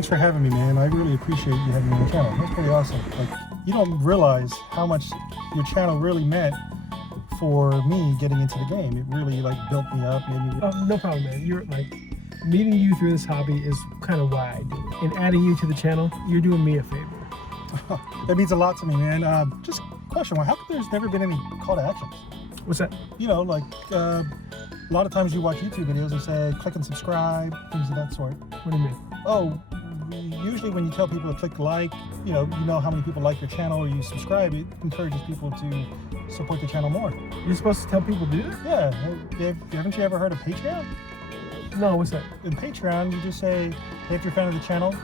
thanks for having me, man. I really appreciate you having me on the channel. That's pretty awesome. Like, you don't realize how much your channel really meant for me getting into the game. It really like built me up, made me. No problem, man. You're like, meeting you through this hobby is kind of why I do it. And adding you to the channel, you're doing me a favor. That means a lot to me, man. Just question, how come there's never been any call to actions? What's that? You know, like a lot of times you watch YouTube videos and say click and subscribe, things of that sort. What do you mean? Oh, usually when you tell people to click like, you know how many people like your channel or you subscribe, it encourages people to support the channel more. You're supposed to tell people to do that? Yeah. Haven't you ever heard of Patreon? No, what's that? In Patreon, you just say, hey, if you're a fan of the channel,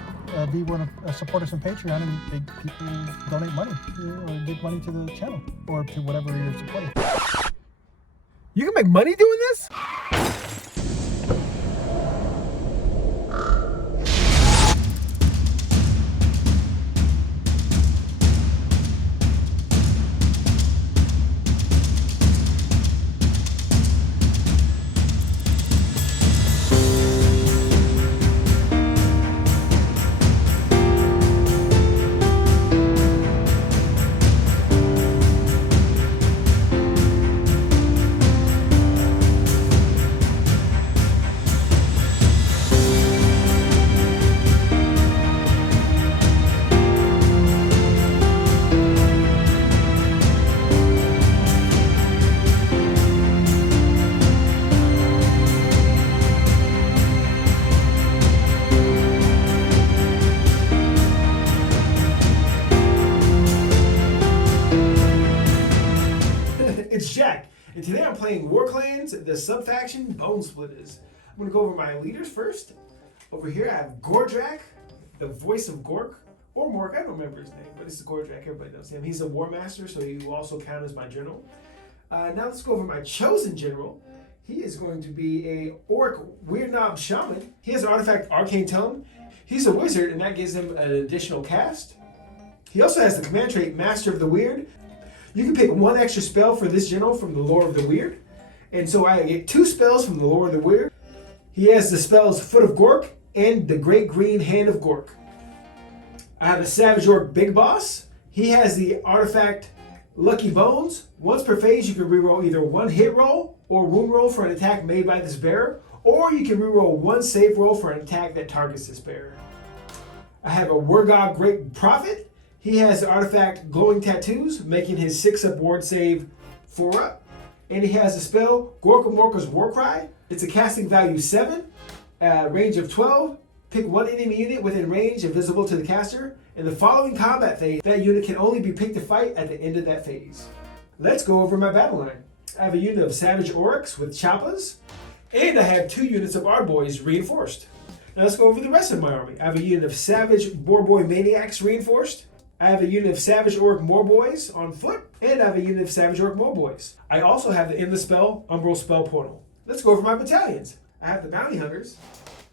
be one of support us on Patreon, and people donate money or give money to the channel or to whatever you're supporting. You can make money doing this? It's Jack, and today I'm playing War Clans, the sub-faction Bone Splitters. I'm going to go over my leaders first. Over here I have Gordrakk, the voice of Gork, or Mork, I don't remember his name, but it's Gordrakk, everybody knows him. He's a war master, so he will also count as my general. Now let's go over my chosen general. He is going to be a Orc Weird Knob Shaman. He has an artifact Arcane Tome. He's a wizard, and that gives him an additional cast. He also has the command trait Master of the Weird. You can pick one extra spell for this general from the Lore of the Weird. And so I get 2 spells from the Lore of the Weird. He has the spells Foot of Gork and the Great Green Hand of Gork. I have a Savage Orc Big Boss. He has the artifact Lucky Bones. Once per phase, you can reroll either 1 hit roll or wound roll for an attack made by this bearer, or you can reroll 1 save roll for an attack that targets this bearer. I have a Waaagh Great Prophet. He has the artifact Glowing Tattoos, making his 6-up ward save 4-up. And he has the spell Gorkamorka's Warcry. It's a casting value 7, range of 12. Pick 1 enemy unit within range and visible to the caster. In the following combat phase, that unit can only be picked to fight at the end of that phase. Let's go over my battle line. I have a unit of Savage Oryx with Chappas, and I have 2 units of Ardboys reinforced. Now let's go over the rest of my army. I have a unit of Savage Boarboy Maniacs reinforced. I have a unit of Savage Orc Moorboys on foot, and I have a unit of Savage Orc Moorboys. I also have the Endless Spell Umbral Spell Portal. Let's go over my battalions. I have the Bounty Hunters,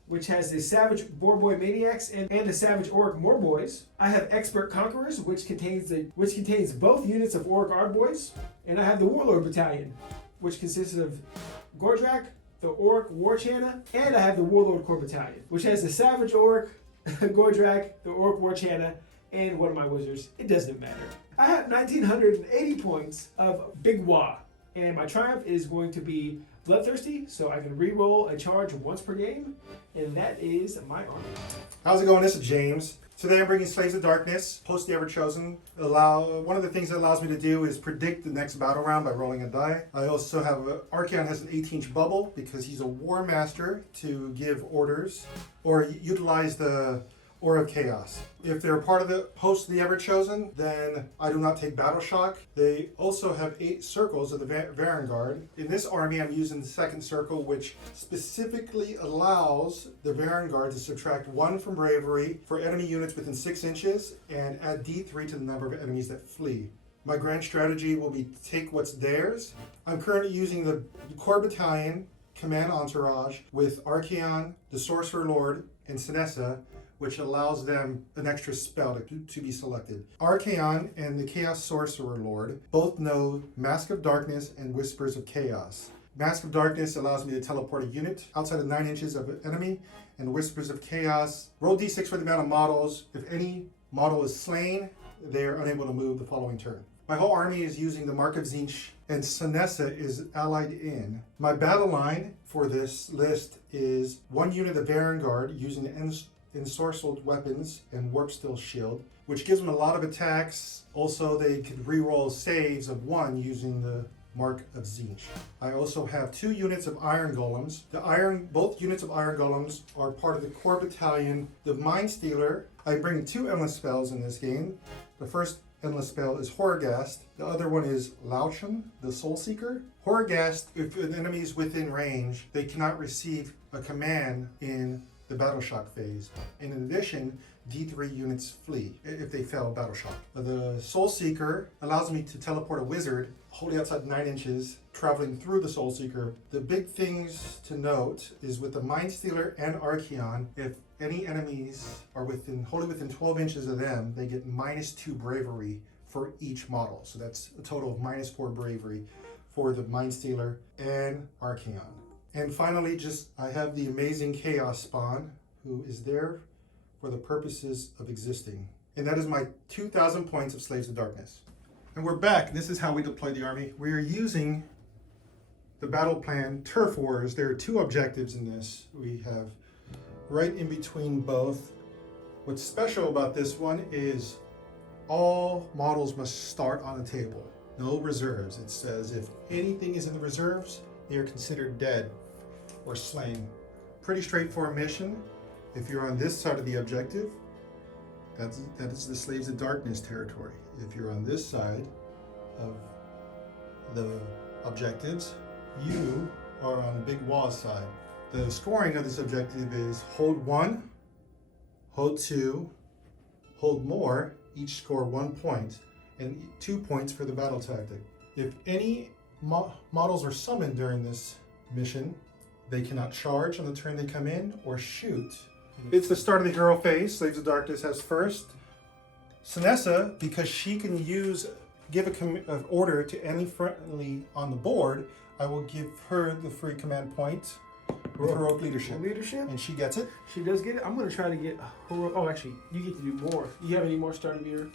which has the Savage Boarboy Maniacs and the Savage Orc Moorboys. I have Expert Conquerors, which contains both units of Orc Ardboys, and I have the Warlord Battalion, which consists of Gordrakk, the Orc Warchana, and I have the Warlord Corps Battalion, which has the Savage Orc, Gordrakk, the Orc Warchana, and one of my wizards. It doesn't matter. I have 1,980 points of Big Waaagh, and my triumph is going to be Bloodthirsty, so I can re-roll a charge once per game, and that is my army. How's it going? This is James. Today I'm bringing Slaves of Darkness, Host the Everchosen. One of the things that allows me to do is predict the next battle round by rolling a die. I also have Archaon has an 18-inch bubble because he's a War Master to give orders or utilize the Aura of Chaos. If they're part of the Host of the Everchosen, then I do not take Battle Shock. They also have 8 circles of the Varangard. In this army, I'm using the 2nd circle, which specifically allows the Varangard to subtract 1 from Bravery for enemy units within 6 inches and add D3 to the number of enemies that flee. My grand strategy will be take what's theirs. I'm currently using the Core Battalion Command Entourage with Archaon, the Sorcerer Lord, and Sinessa, which allows them an extra spell to be selected. Archaon and the Chaos Sorcerer Lord both know Mask of Darkness and Whispers of Chaos. Mask of Darkness allows me to teleport a unit outside of 9 inches of an enemy, and Whispers of Chaos. Roll d6 for the amount of models. If any model is slain, they are unable to move the following turn. My whole army is using the Mark of Tzeentch, and Sinessa is allied in. My battle line for this list is 1 unit of Vanguard using ensorcelled weapons and Warp Steel Shield, which gives them a lot of attacks. Also, they could reroll saves of 1 using the Mark of Tzeentch. I also have 2 units of Iron Golems. Both units of Iron Golems are part of the core battalion. The Mind Stealer, I bring 2 endless spells in this game. The first endless spell is Horrorghast. The other one is Lauchen, the Soul Seeker. Horrorghast, if an enemy is within range, they cannot receive a command in the Battle Shock phase. And in addition, D3 units flee if they fail Battle Shock. The Soul Seeker allows me to teleport a wizard wholly outside 9 inches, traveling through the Soul Seeker. The big things to note is with the Mind Stealer and Archaon, if any enemies are wholly within 12 inches of them, they get -2 bravery for each model. So that's a total of -4 bravery for the Mind Stealer and Archaon. And finally, I have the amazing Chaos Spawn, who is there for the purposes of existing. And that is my 2,000 points of Slaves of Darkness. And we're back. This is how we deploy the army. We are using the battle plan Turf Wars. There are 2 objectives in this. We have right in between both. What's special about this one is all models must start on the table. No reserves. It says if anything is in the reserves, they are considered dead or slain. Pretty straightforward mission. If you're on this side of the objective, that is the Slaves of Darkness territory. If you're on this side of the objectives, you are on the Big Waaagh side. The scoring of this objective is hold 1, hold 2, hold more, each score 1 point, and 2 points for the battle tactic. If any models are summoned during this mission, they cannot charge on the turn they come in or shoot. It's the start of the hero phase. Slaves of Darkness has first. Sinessa, because she can give an order to any friendly on the board, I will give her the free command point with heroic leadership. And she gets it. She does get it. I'm going to try to get heroic. Oh, actually, you get to do more. You have any more start of your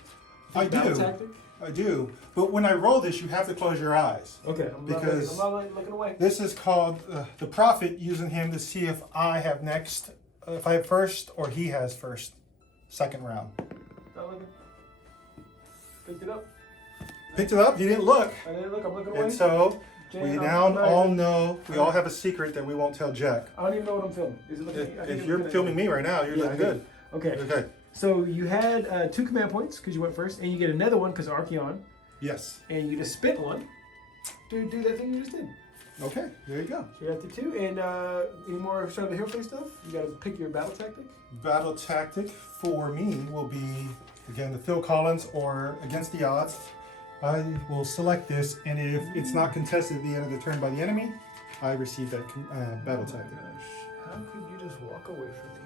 battle tactic? I do. But when I roll this, you have to close your eyes. Okay. I'm not looking away. This is called the Prophet, using him to see if I have first or he has first. Second round. Not looking. Picked it up. Picked it up? He didn't look. I didn't look. I'm looking away. And so we now all know, we all have a secret that we won't tell Jack. I don't even know what I'm filming. Is it looking? If you're filming me right now, you're looking good. Okay. Okay. So you had 2 command points because you went first, and you get another one because of Archaon. Yes. And you get to spend 1 to do that thing you just did. Okay, there you go. So you're at the 2. And any more start of the hero phase stuff? You got to pick your battle tactic. Battle tactic for me will be, again, the Phil Collins or Against the Odds. I will select this, and if it's not contested at the end of the turn by the enemy, I receive that battle tactic. How could you just walk away from me?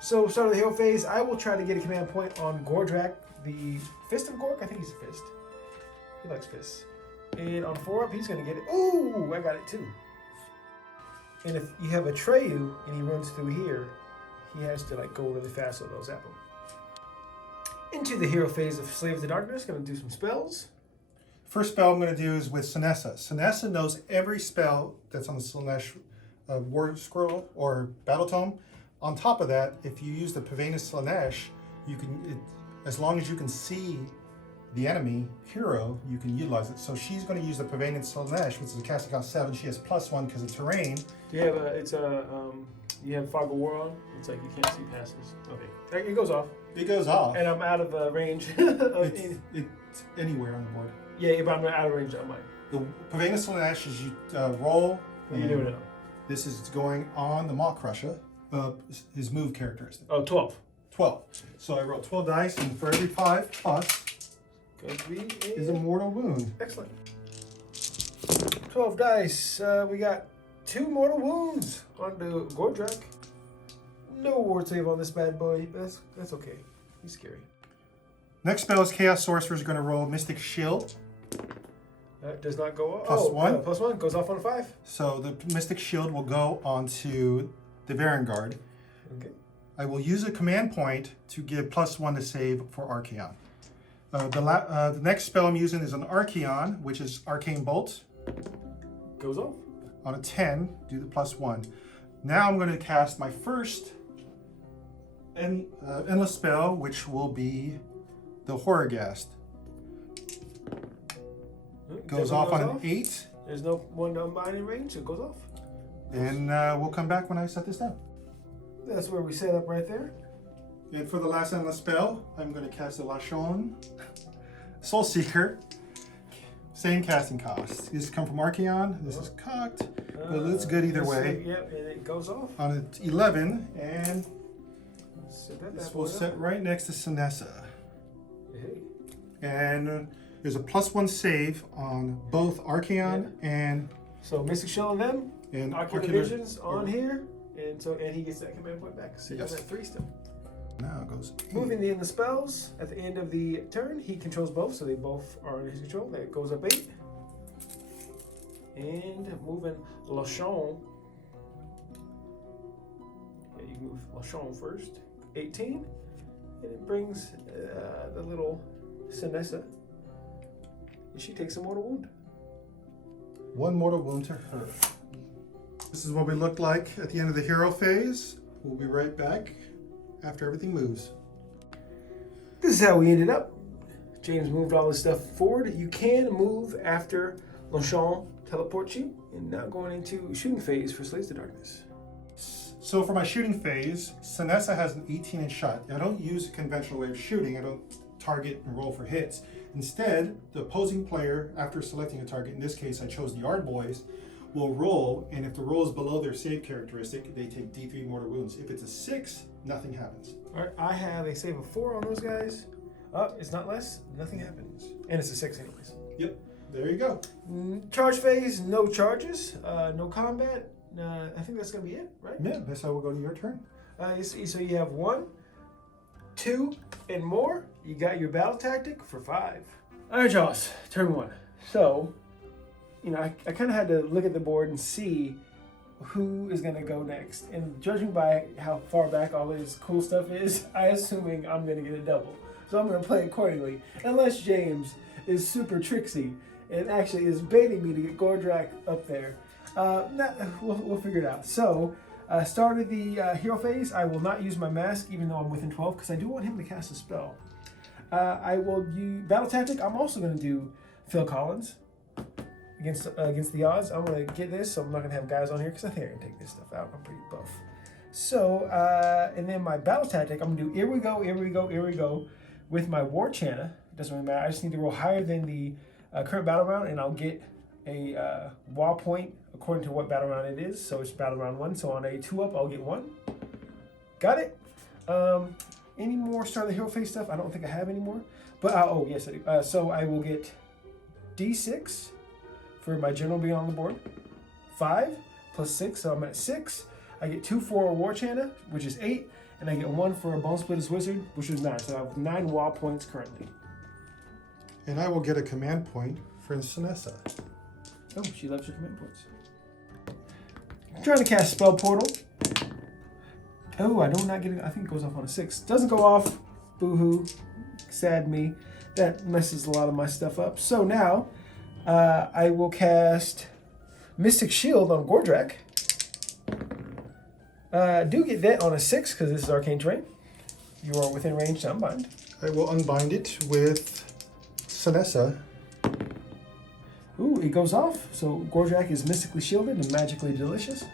So, start of the hero phase, I will try to get a command point on Gordrakk, the Fist of Gork. I think he's a fist. He likes fists. And on 4 up, he's going to get it. Ooh, I got it too. And if you have a Treyu and he runs through here, he has to go really fast so they'll zap him. Into the hero phase of Slave of the Darkness, going to do some spells. First spell I'm going to do is with Sinessa. Sinessa knows every spell that's on the Slaanesh War Scroll or Battle Tome. On top of that, if you use the Pavanis Slaanesh, as long as you can see the enemy hero, you can utilize it. So she's going to use the Pavanis Slaanesh, which is a casting cost 7. She has +1 because of terrain. Do you have you have Fog of War on? It's like you can't see past this. Okay, it goes off. It goes off. And I'm out of range. It's anywhere on the board. Yeah, but I'm out of range on mine. The Pavanis Slaanesh is you roll. You do it now. This is going on the Maw Crusher. His move characteristic. Oh, 12. 12. So I roll 12 dice, and for every 5 plus is a mortal wound. Excellent. 12 dice. We got 2 mortal wounds onto Gordrakk. No ward save on this bad boy. That's okay. He's scary. Next spell is Chaos Sorcerer's going to roll Mystic Shield. That does not go off. +1. +1 goes off on a 5. So the Mystic Shield will go onto the Varangard. Okay. I will use a command point to give +1 to save for Archaon. The next spell I'm using is an Archaon, which is Arcane Bolt. Goes off. On a 10, do the +1. Now I'm going to cast my first endless spell, which will be the Horrorghast. Goes off on an 8. There's no one unbinding range, so it goes off. And we'll come back when I set this down. That's where we set up right there. And for the last endless spell, I'm going to cast the Archaon Soul Seeker. Same casting cost. This come from Archaon. This is cocked, but it looks good either way. Yep, and it goes off. On an 11, and Set this will set right next to Sinessa. Hey. And there's a +1 save on both Archaon and So Mystic Shield on them, Archaon Ocular Visions on here, and he gets that command point back. So he Yes. has that 3 still. now it goes 8. Moving the spells at the end of the turn, he controls both, so they both are under his control. That goes up 8. And moving Archaon. Yeah, you move Archaon first. 18. And it brings the little Sinessa. And she takes a mortal wound. 1 mortal wound to her. This is what we look like at the end of the hero phase. We'll be right back after everything moves. This is how we ended up. James moved all this stuff forward. You can move after Archaon teleports you, and now going into shooting phase for Slaves of Darkness. So for my shooting phase, Sinessa has an 18-inch shot. I don't use a conventional way of shooting. I don't target and roll for hits. Instead, the opposing player, after selecting a target, in this case I chose the Yard Boys, will roll, and if the roll is below their save characteristic, they take D3 mortal wounds. If it's a 6, nothing happens. All right, I have a save of 4 on those guys. It's not less, nothing happens. And it's a 6 anyways. Yep, there you go. Charge phase, no charges, no combat. I think that's going to be it, right? Yeah, that's how we'll go to your turn. You see, so you have 1, 2, and more. You got your battle tactic for 5. All right, Joss, turn 1. So, I kind of had to look at the board and see who is going to go next. And judging by how far back all this cool stuff is, I'm assuming I'm going to get a double. So I'm going to play accordingly. Unless James is super tricksy and actually is baiting me to get Gordrakk up there. We'll figure it out. So, start of the hero phase, I will not use my mask even though I'm within 12 because I do want him to cast a spell. I will use battle tactic. I'm also going to do Phil Collins against the odds. I'm going to get this, so I'm not going to have guys on here because I think I can take this stuff out. I'm pretty buff. So, and then my battle tactic, I'm going to do here we go with my War Channa. It doesn't really matter. I just need to roll higher than the current battle round, and I'll get a Waaagh point according to what battle round it is. So it's battle round 1. So on a 2-up, I'll get 1. Got it. Any more start of the hero phase stuff? I don't think I have any more. But oh yes, I do. So I will get D6 for my general being on the board. 5 plus 6, so I'm at 6. I get 2 for a War Channa, which is 8, and I get 1 for a Bone Splitter's Wizard, which is 9. So I have 9 Waaagh points currently. And I will get a command point for Sinessa. Oh, she loves your command points. I'm trying to cast Spell Portal. Oh, I do not get it. I think it goes off on a 6. Doesn't go off. Boo-hoo. Sad me. That messes a lot of my stuff up. So now, I will cast Mystic Shield on Gordrakk. Do get that on a 6 because this is Arcane Terrain. You are within range to unbind. I will unbind it with Sinessa. Ooh, it goes off. So Gordrakk is mystically shielded and magically delicious.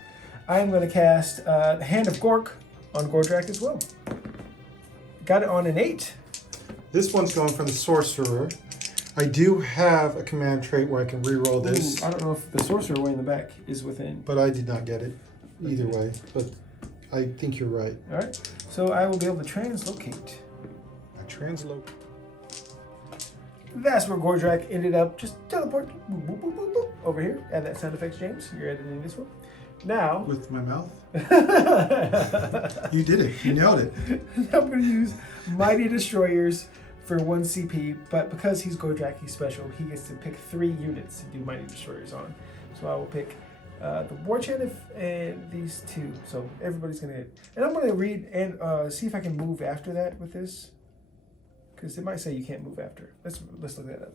I am going to cast Hand of Gork on Gordrakk as well. Got it on an 8. This one's going from the Sorcerer. I do have a command trait where I can re-roll this. Ooh, I don't know if the Sorcerer way in the back is within. But I did not get it either way. But I think you're right. All right. So I will be able to translocate. I translocate. That's where Gordrakk ended up. Just teleport boop, boop, boop, boop, boop, over here. Add that sound effects, James. You're editing this one. Now. With my mouth? You did it. You nailed it. I'm going to use Mighty Destroyers for 1 CP, but because he's Gordrakk, he's special, he gets to pick 3 units to do Mighty Destroyers on. So I will pick the War Chant and these 2. So everybody's gonna hit. And I'm gonna read and see if I can move after that with this. Because it might say you can't move after. Let's look that up.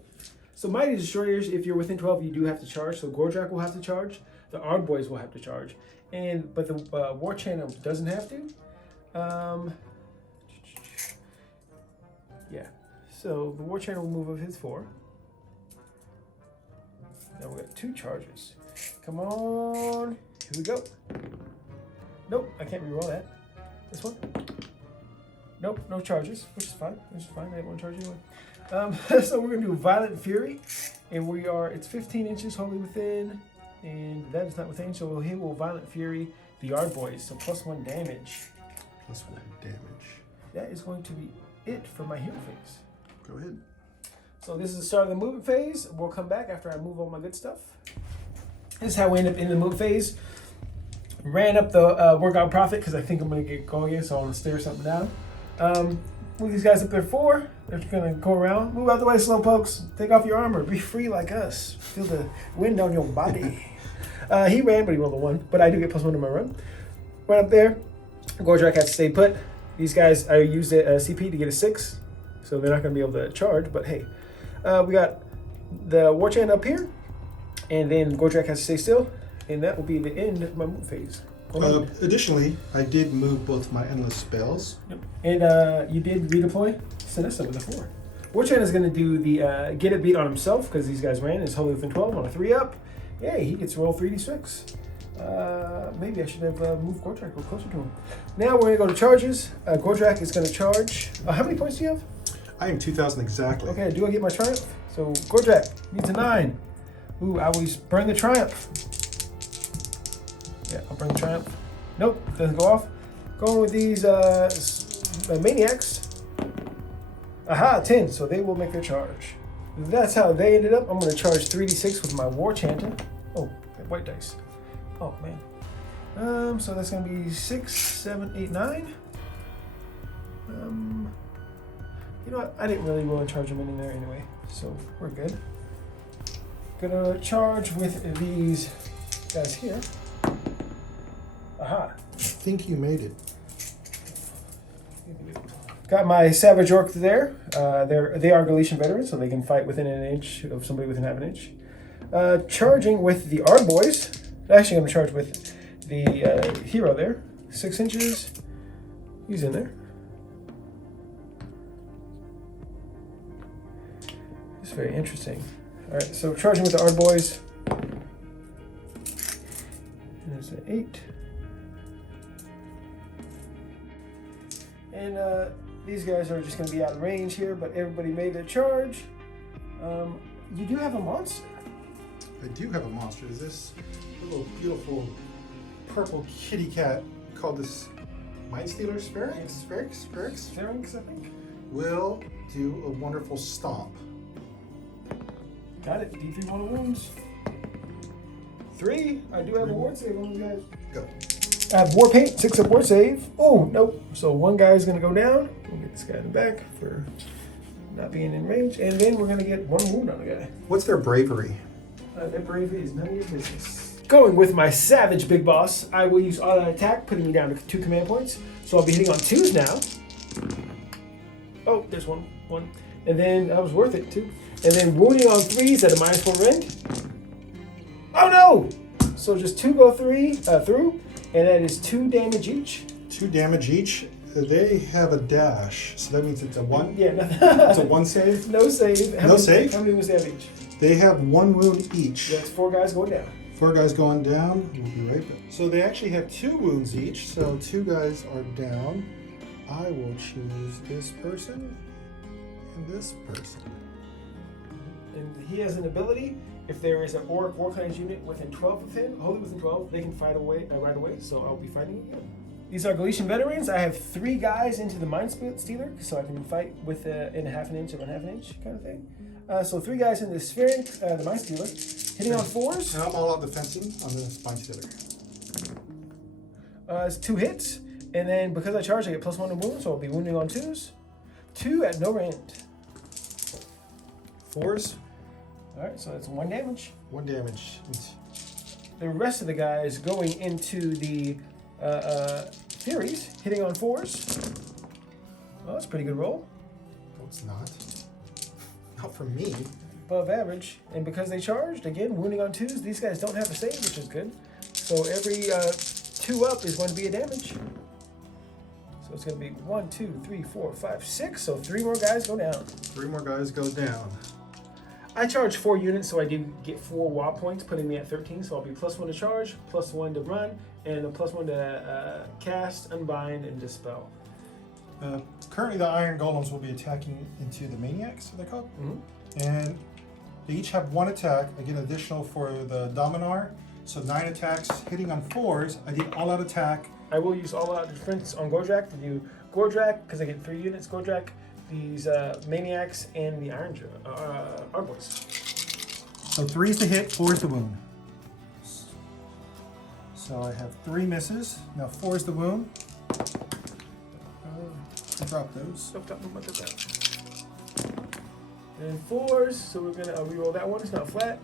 So Mighty Destroyers, if you're within 12, you do have to charge. So Gordrakk will have to charge. The Ard Boys will have to charge. But the War Chant doesn't have to. Yeah. So the War Chant will move of his 4. Now we got 2 charges. Come on. Here we go. Nope, I can't reroll that. This one. Nope, no charges, which is fine. Which is fine. I had 1 charge anyway. So we're gonna do Violent Fury, and it's 15 inches wholly within, and that is not within. So he will Violent Fury the Yard Boys, so +1 damage. +1 damage. That is going to be it for my hero phase. Go ahead. So this is the start of the movement phase. We'll come back after I move all my good stuff. This is how we end up in the move phase. Ran up the Workout Profit because I think I'm going to get going again, so I want to stare something down. Move these guys up there 4. They're going to go around. Move out the way, slowpokes. Take off your armor. Be free like us. Feel the wind on your body. He ran, but he rolled a 1. But I do get +1 to my run. Right up there. Gordrakk has to stay put. These guys, I used a CP to get a 6. So they're not going to be able to charge. But hey, we got the War Chant up here. And then Gordrakk has to stay still. And that will be the end of my move phase. Additionally, I did move both my endless spells. Yep. And you did redeploy Sinessa with a 4. War Chant is going to do the get it beat on himself because these guys ran. It's wholly within 12 on a 3-up. Yay, he gets to roll 3d6. Maybe I should have moved Gordrakk a little closer to him. Now we're going to go to charges. Gordrakk is going to charge. How many points do you have? I am 2,000 exactly. Okay, do I get my triumph? So Gordrakk needs a 9. Ooh, I always burn the triumph. Yeah, I'll burn the triumph. Nope, doesn't go off. Going with these maniacs. Aha, 10, so they will make their charge. That's how they ended up. I'm going to charge 3d6 with my War Chanter. Oh, white dice. Oh, man. So that's going to be 6, 7, 8, 9. You know what? I didn't really want to charge them in there anyway, so we're good. Gonna charge with these guys here. Aha. I think you made it. Got my Savage Orc there. They are Galician veterans, so they can fight within an inch of somebody within half an inch. Charging with the Ard Boys. Actually, I'm going to charge with the hero there. 6 inches. He's in there. It's very interesting. All right, so charging with the Ard Boys. There's an 8. And these guys are just going to be out of range here, but everybody made their charge. You do have a monster. I do have a monster. Is this little beautiful purple kitty cat called this Mind Stealer Spherix? Pharynx, I think. Will do a wonderful stomp. Got it. D3 1 wounds. 3. I do have a ward save on these guys. Go. I have War Paint, 6 up ward save. Oh, nope. So one guy is going to go down. We'll get this guy in the back for not being in range. And then we're going to get 1 wound on the guy. What's their bravery? Their bravery is none of your business. Going with my Savage Big Boss, I will use auto attack, putting me down to 2 command points. So I'll be hitting on 2s now. Oh, there's one. And then that was worth it, too. And then wounding on 3s at a -4 rend. Oh no! So just 2 go through, and that is 2 damage each. 2 damage each. They have a dash, so that means it's a 1. Yeah, nothing. It's a 1 save. No save. No save? How many wounds they have each? They have 1 wound each. That's 4 guys going down. 4 guys going down. We'll be right back. So they actually have 2 wounds each. So 2 guys are down. I will choose this person and this person. And he has an ability. If there is an Orc Warclans unit within 12 of him, wholly within 12, they can fight away right away. So I'll be fighting again. These are Galician veterans. I have 3 guys into the Mind Stealer, so I can fight with in a half an inch of a half an inch kind of thing. So 3 guys in the Spherix, the Mind Stealer, hitting on 4s. And I'm all out defensive on the Mind Stealer. It's 2 hits, and then because I charge, I get +1 to wound, so I'll be wounding on 2s. 2 at no rend. 4s. All right, so that's 1 damage. 1 damage. The rest of the guys going into the Furies, hitting on 4s. Oh, that's a pretty good roll. No, it's not. Not for me. Above average. And because they charged, again, wounding on 2s, these guys don't have a save, which is good. So every 2 up is going to be a damage. So it's going to be 1, 2, 3, 4, 5, 6. So 3 more guys go down. 3 more guys go down. I charged 4 units, so I did get 4 Waaagh points, putting me at 13. So I'll be +1 to charge, +1 to run, and a +1 to cast, unbind, and dispel. Currently, the Iron Golems will be attacking into the Maniacs, they're called. Mm-hmm. And they each have 1 attack. I get additional for the Dominar. So 9 attacks hitting on 4s. I did all-out attack. I will use all-out defense on Gordrakk to do Gordrakk, because I get 3 units Gordrakk, these Maniacs, and the Iron Boys. So 3s to hit, 4s to wound. So I have 3 misses. Now 4s to wound. Drop those. And 4s, so we're gonna reroll that one. It's not flat.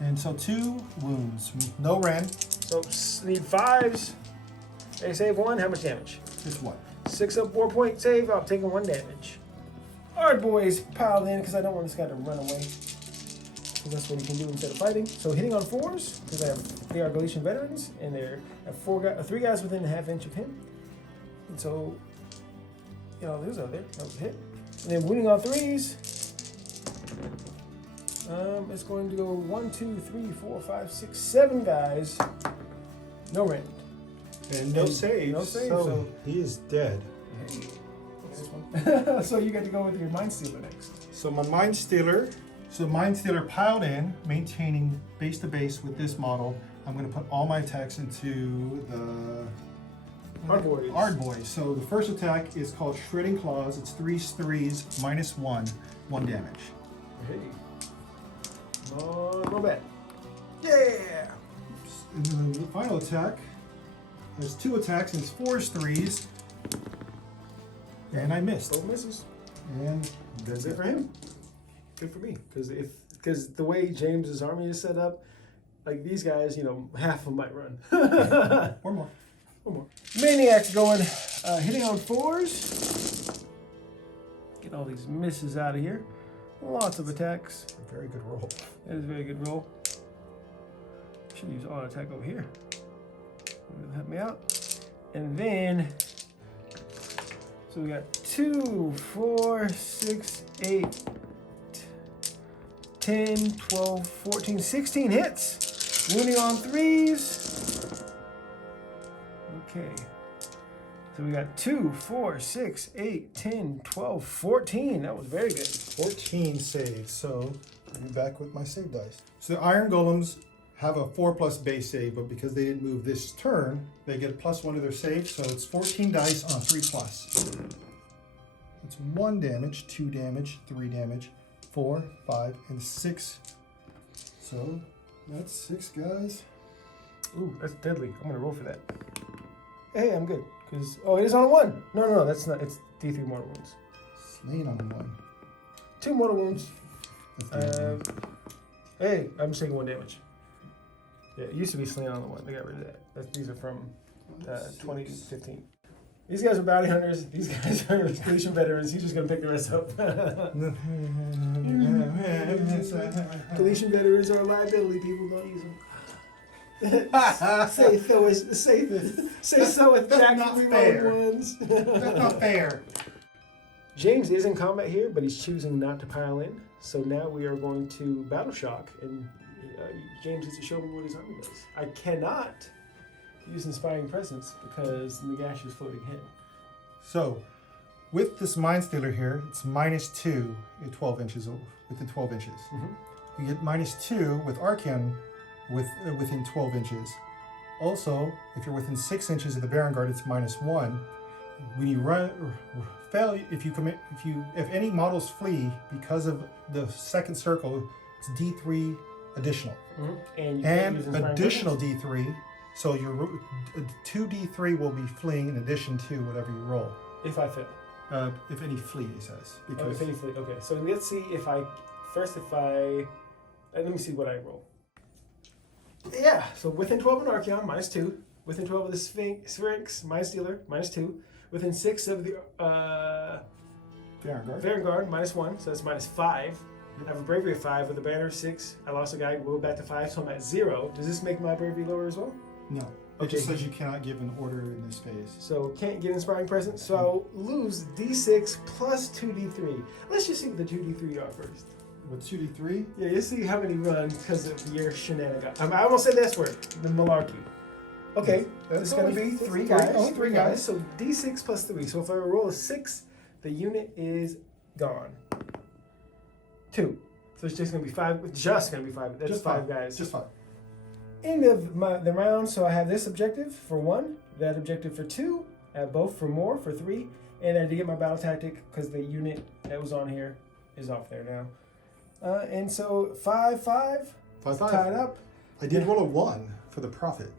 And so 2 wounds. No rend. So need 5s. They save 1. How much damage? Just 1. 6 up, 4 point save. I'm taking 1 damage. Alright, boys, piled in because I don't want this guy to run away. Because that's what he can do instead of fighting. So hitting on 4s, because they are Galician veterans, and they're 3 guys within a ½ inch of him. And so, you know, those are there. That was a hit. And then wounding on 3s. It's going to go 1, 2, 3, 4, 5, 6, 7 guys. No rend. And no saves. No saves. So he is dead. Hey, this one. So you get to go with your Mind Stealer next. So my Mind Stealer. So Mind Stealer piled in, maintaining base to base with this model. I'm going to put all my attacks into the Ardboys. So the first attack is called Shredding Claws. It's 3s, -1, 1 damage. Hey. No bad. Yeah! And then the final attack, there's 2 attacks and it's 4s, 3s. And I missed. Both misses. And That's it for him. Good for me. Because the way James's army is set up, like these guys, you know, half of them might run. Or more. One more. Maniac's going, hitting on 4s. Get all these misses out of here. Lots of attacks. A very good roll. That is a very good roll. Should use auto attack over here. That'll help me out. And then, so we got 2, 4, 6, 8, 10, 12, 14, 16 hits. Wounding on 3s. Okay. So we got 2, 4, 6, 8, 10, 12, 14. That was very good. 14 saves, so I'll be back with my save dice. So the Iron Golems have a 4+ base save, but because they didn't move this turn, they get +1 to their save, so it's 14 dice on 3+. It's 1 damage, 2 damage, 3 damage, 4, 5, and 6. So that's 6 guys. Ooh, that's deadly. I'm gonna roll for that. Hey, I'm good. Cause it is on a 1. No, that's not. It's D3 mortal wounds. Slain on 1. 2 mortal wounds. That's Hey, I'm just taking 1 damage. Yeah, it used to be slain on the 1. They got rid of that. These are from 2015. These guys are bounty hunters. These guys are Galician veterans. He's just gonna pick the rest up. Galician veterans are a liability. People don't use them. Say so with Jack. Not fair. Ones. That's not fair. James is in combat here, but he's choosing not to pile in. So now we are going to Battle Shock, and James needs to show me what his army does. I cannot use Inspiring Presence because Nagash is floating him. So, with this Mind Stealer here, it's -2 at 12 inches, within 12 inches. Mm-hmm. You get -2 with Archaon within 12 inches. Also, if you're within 6 inches of the Baron Guard, it's -1. When you if any models flee because of the second circle, it's D3 additional. Mm-hmm. And you And can't use Inspiring additional Presence. D3, so your 2 D3 will be fleeing in addition to whatever you roll. If I fail. If any flee, he says. Oh, Because if any flee. Okay, so let's see if I first if I... let me see what I roll. Yeah, so within 12 of an Archaon, -2. Within 12 of the Sphinx, -dealer, -2. Within 6 of the Vanguard, -1, so that's -5. I have a bravery of 5 with a banner 6. I lost a guy, rolled back to 5, so I'm at 0. Does this make my bravery lower as well? No. It just says you cannot give an order in this phase. So can't get inspiring presence. So I'll lose D6 plus 2D3. Let's just see what the 2D3 are first. With 2D3? Yeah, you'll see how many runs because of your shenanigans. I almost said this word, the malarkey. Okay, That's it's going to be 3 guys. Only three guys. So D6 plus 3. So if I roll a 6, the unit is gone. 2. So it's just going to be 5. Just going to be 5. That's Just 5 guys. Just 5. End of the round, so I have this objective for 1, that objective for 2, I have both for more for 3, and I did get my battle tactic because the unit that was on here is off there now. And so 5-5, 5-5. tied up. I did roll a 1 for the profit.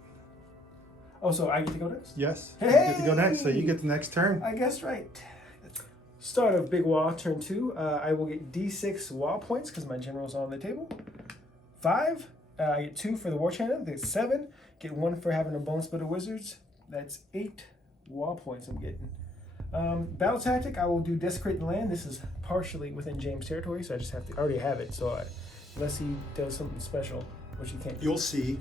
Oh, so I get to go next? Yes. Hey! You get to go next, so you get the next turn. I guess right. Start of Big Waaagh, turn 2. I will get D6 Waaagh points because my general's on the table. 5. I get 2 for the War Channel. That's 7. Get 1 for having a Bone Splitter Wizards. That's 8 Waaagh points I'm getting. Battle tactic, I will do Desecrate the Land. This is partially within James' territory, so I just have to. I already have it, so unless he does something special, which he can't. You'll see.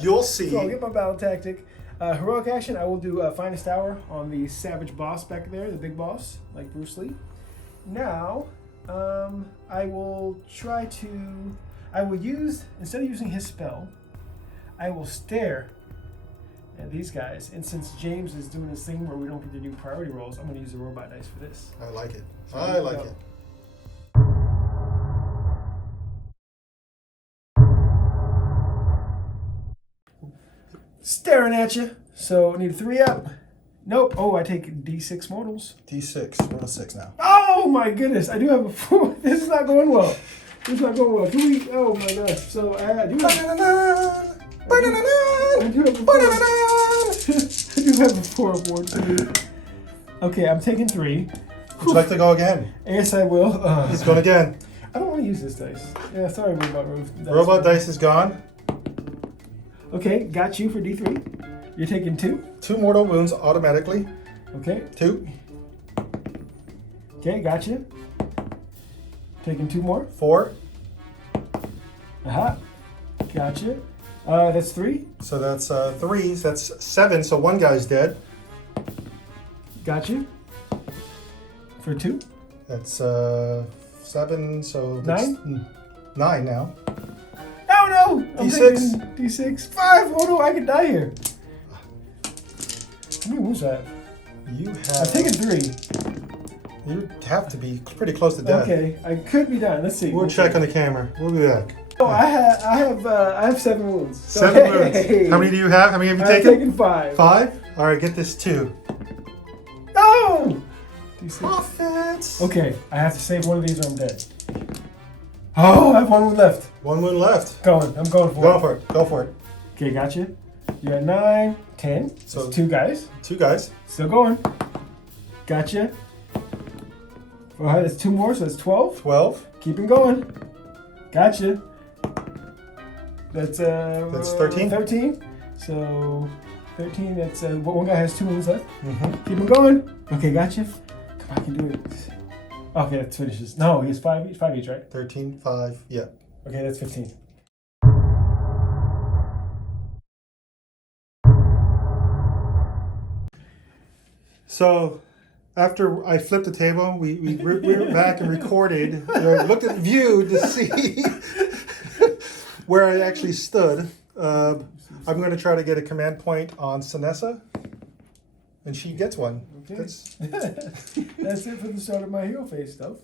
You'll see. So I'll get my battle tactic. Heroic action, I will do Finest Hour on the Savage Boss back there, the big boss, like Bruce Lee. Now, I will try to. I will use, instead of using his spell, I will stare at these guys. And since James is doing this thing where we don't get to do priority rolls, I'm going to use the robot dice for this. I like it. So I like it. Staring at you. So I need a 3 up. Nope. Oh, I take D6 mortals. D6. Roll a 6 now. Oh my goodness. I do have a 4. This is not going well. This is not going well. Can we? Oh my gosh. So I do have. I do have a 4. I do have a 4 award for you. Okay, I'm taking 3. Would you like to go again? Yes, I will. He's going again. I don't want to use this dice. Yeah, sorry, Robot Roof. Robot dice is gone. Okay, got you for D3. You're taking 2. 2 mortal wounds automatically. Okay. 2. Okay, got you. Taking 2 more. 4. Aha. Gotcha. That's 3. So that's 3. That's 7. So 1 guy's dead. Got you. For 2. That's 7. So that's 9 now. Oh no! I'm D6. taking D6. 5. Oh no, I could die here. How many wounds do I have? You I'm have. taking 3. You have to be pretty close to death. Okay, I could be done. Let's see. We'll check on the camera. We'll be back. Oh, I have 7 wounds. So 7 wounds. hey. How many do you have? How many have you I've taken? taken 5. 5? All right, get this 2. No! D6. Profits. Okay, I have to save one of these or I'm dead. Oh, I have 1 wound left. 1 wound left. I'm going for Go it. for it. Go for it. Okay, gotcha. You're at 9, 10. So- So 2 guys. 2 guys. Still going. Gotcha. All right, that's 2 more, so that's 12. 12. Keeping going. Gotcha. That's 13. 13. So 13. That's one guy has 2 wounds left. Mm-hmm. Keep him going. Okay, gotcha. Come on, I can do it. Okay, that finishes. No, he has 5 each. 5 each, right? 13, 5. Yeah. Okay, that's 15. So, after I flipped the table, we went back and recorded, looked at the view to see where I actually stood. I'm going to try to get a command point on Sinessa, and she gets one. Okay. That's, That's it for the start of my hero phase stuff.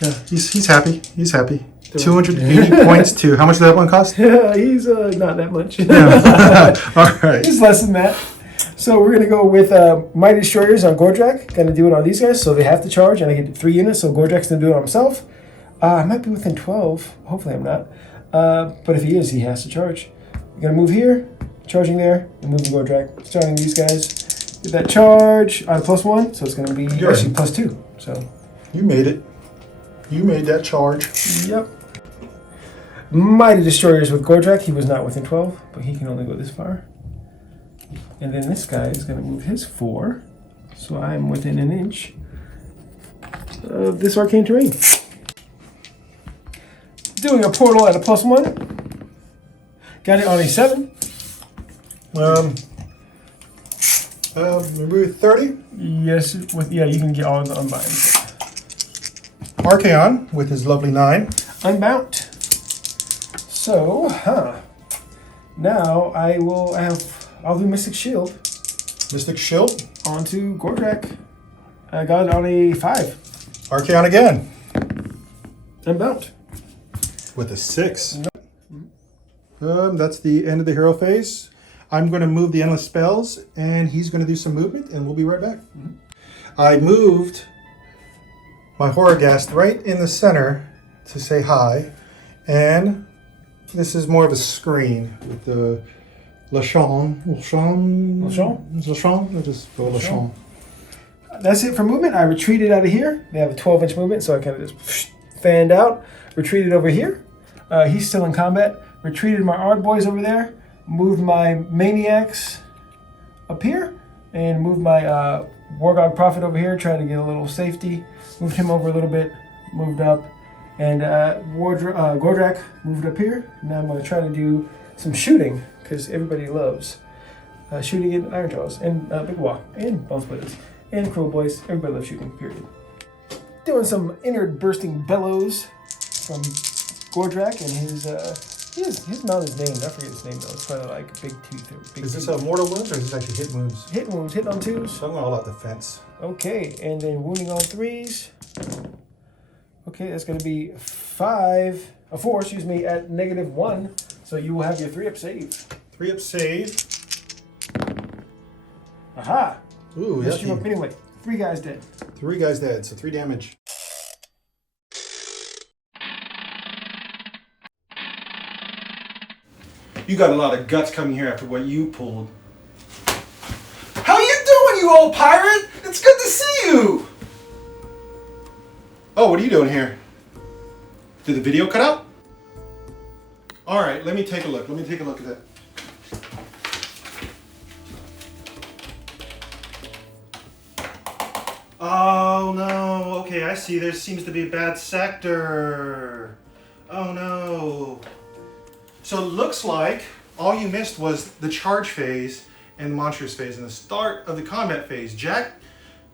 yeah, he's happy. He's happy. 280 points to how much did that one cost? He's not that much. All right. He's less than that. So we're gonna go with Mighty Destroyers on Gordrakk. Gonna do it on these guys, so they have to charge, and I get 3 units. So Gordrakk's gonna do it on himself. I might be within 12. Hopefully I'm not. But if he is, he has to charge. We're gonna move here, charging there, and moving Gordrakk. Starting these guys. Get that charge on +1, so it's gonna be Good. actually +2. So You made it. You made that charge. Yep. Mighty Destroyers with Gordrakk. He was not within 12, but he can only go this far. And then this guy is going to move his 4. So I'm within an inch of this arcane terrain. Doing a portal at a +1. Got it on a 7. Remove 30. Yes, you can get all the unbound. Archaon with his lovely 9. Unbound. So, now I'll do Mystic Shield Mystic Shield. onto Gordrakk. I got it on a 5. Archaon again Unbound. with a 6. That's the end of the hero phase. I'm going to move the endless spells, and he's going to do some movement, and we'll be right back. I moved my Horrorghast right in the center to say hi, and this is more of a screen with the Lachon. Or just go Lachon. That's it for movement. I retreated out of here. They have a 12-inch movement, so I kind of just fanned out. Retreated over here. He's still in combat. Retreated my Ard boys over there. Moved my Maniacs up here. And moved my Wargog Prophet over here, trying to get a little safety. Moved him over a little bit. Moved up. And Gordrakk moved up here. Now I'm going to try to do some shooting, because everybody loves shooting in Iron Jaws, and Big Waaagh, and Bone Splitters, and Crow Boys. Everybody loves shooting, period. Doing some inward bursting bellows from Gordrakk, and his mount is named. I forget his name though. It's probably like Big Tooth or Big. Is this a mortal wounds, or is this actually hit wounds? Hit wounds, hit on 2s. So I'm going all out defense. Okay, and then wounding on 3s. Okay, that's going to be 4, at -1. So you will have your 3-up save. 3-up save. Aha! Ooh, Messed you yucky. up anyway. 3 guys dead. 3 guys dead, so 3 damage. You got a lot of guts coming here after what you pulled. How you doing, you old pirate? It's good to see you! Oh, what are you doing here? Did the video cut out? Alright, let me take a look. Let me take a look at that. Oh no, okay, I see. There seems to be a bad sector. Oh no. So it looks like all you missed was the charge phase and the monstrous phase and the start of the combat phase. Jack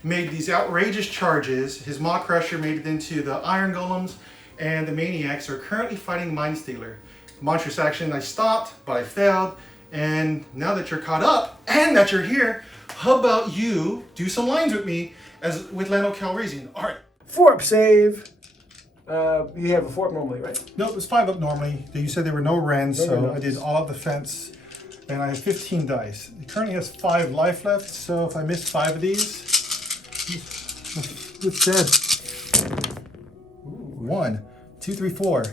made these outrageous charges. His Maw Crusher made it into the Iron Golems, and the Maniacs are currently fighting the Mind Stealer. Monstrous action, I stopped, but I failed. And now that you're caught up and that you're here, how about you do some lines with me as with Lando Calrissian? All right. 4-up save. You have a 4-up normally, right? No, it was 5-up normally. You said there were no Rens, No, so no. I did all out defense. And I have 15 dice. It currently has 5 life left, so if I miss 5 of these, it's dead. 1, 2, 3, 4.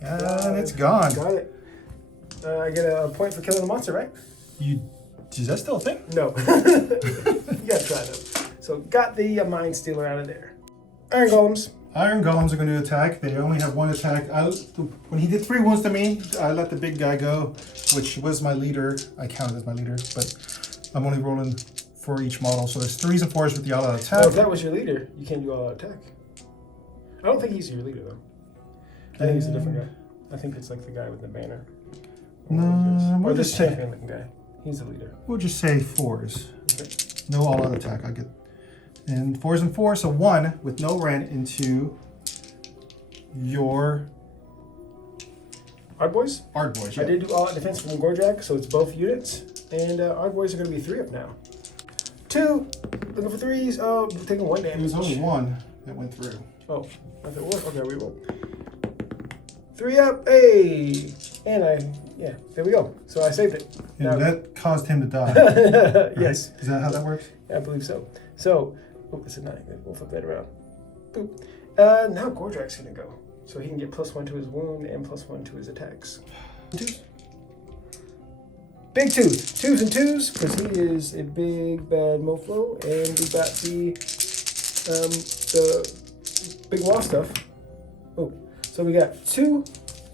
And it's gone. Got it. I get a point for killing a monster, right? Is that still a thing? No. You gotta try though. So got the Mind Stealer out of there. Iron Golems. Iron Golems are going to attack. They only have 1 attack. When he did 3 wounds to me, I let the big guy go, which was my leader. I counted as my leader, but I'm only rolling for each model. So there's 3s and 4s with the all-out attack. Well, if that was your leader, you can't do all-out attack. I don't think he's your leader though. I think he's a different guy. I think it's like the guy with the banner. No, Or we'll this just say, champion looking guy. He's the leader. we'll just say 4s. Okay. No all-out attack. I get, and 4s and 4, so 1 with no rent into your Ard Boys? Ard Boys. I Yeah. did do all-out defense from Gordrakk, so it's both units. And Ard Boys are going to be 3-up now. 2, looking for 3s. Oh, taking 1 damage. It was only 1 that went through. Oh, I thought it was. Okay, we roll. 3-up, hey! And there we go. So I saved it. And Now- that caused him to die. Right? Yes, Is that how that works? I believe so. So, it's a 9. We'll flip that around. Boop. Now Gordrakk's gonna go. So he can get +1 to his wound and +1 to his attacks. 2s. Big tooth. 2s and 2s, because he is a big bad mofo. And we got the big wall stuff. Oh, so we got 2,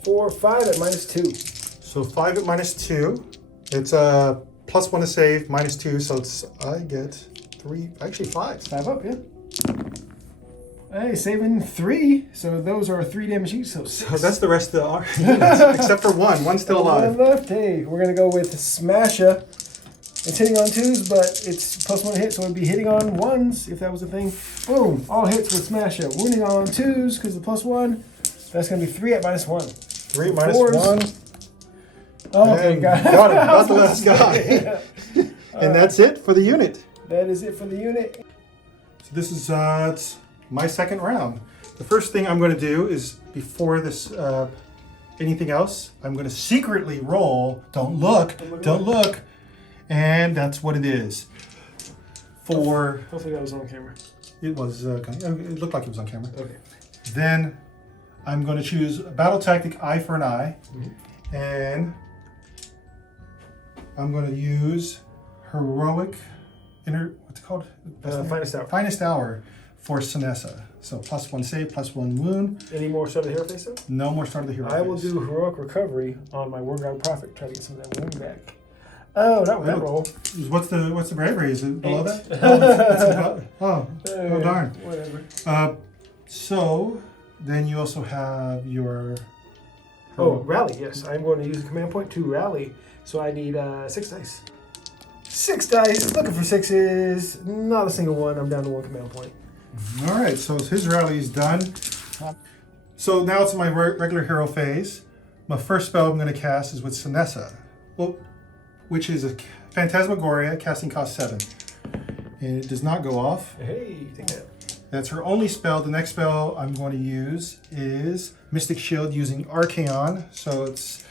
4, 5 at -2. So 5 at -2. It's a +1 to save, -2. So it's I get 3, actually 5. 5 up, yeah. Hey, saving 3. So those are 3 damage each. So 6. So that's the rest of the units, except for one. One's still alive. One left. Hey, we're gonna go with Smasha. It's hitting on 2s, but it's +1 hit, so it'd be hitting on 1s if that was a thing. Boom! All hits with Smasha. Wounding on 2s because the +1. That's gonna be 3 at -1. 3 -1. Oh, And thank God. got the last guy. And that's it for the unit. That is it for the unit. So this is it's my second round. The first thing I'm going to do is, before this anything else, I'm going to secretly roll. Don't look. Don't look. And that's what it is. For Hopefully that was on camera. it was it looked like it was on camera. Okay. Then I'm going to choose a battle tactic eye for an eye, and I'm going to use heroic what's it called? Finest hour. Finest hour for Sinessa. So +1 save, +1 wound. Any more start of the hero face though? No more start of the hero. I will phase. do heroic recovery on my Wargog Prophet. Try to get some of that wound back. Oh, not with that roll. What's the bravery? Is it below 8. that? It's above. Oh darn. Whatever. So then you also have your. Oh, rally. Yes, I'm going to use the command point to rally. So I need 6 dice. 6 dice. Looking for 6s. Not a single one. I'm down to 1 command point. All right. So his rally is done. So now it's my regular hero phase. My first spell I'm going to cast is with Sinessa, which is a Phantasmagoria, casting cost 7, and it does not go off. Hey, take that. That's her only spell. The next spell I'm going to use is Mystic Shield using Archaon. So it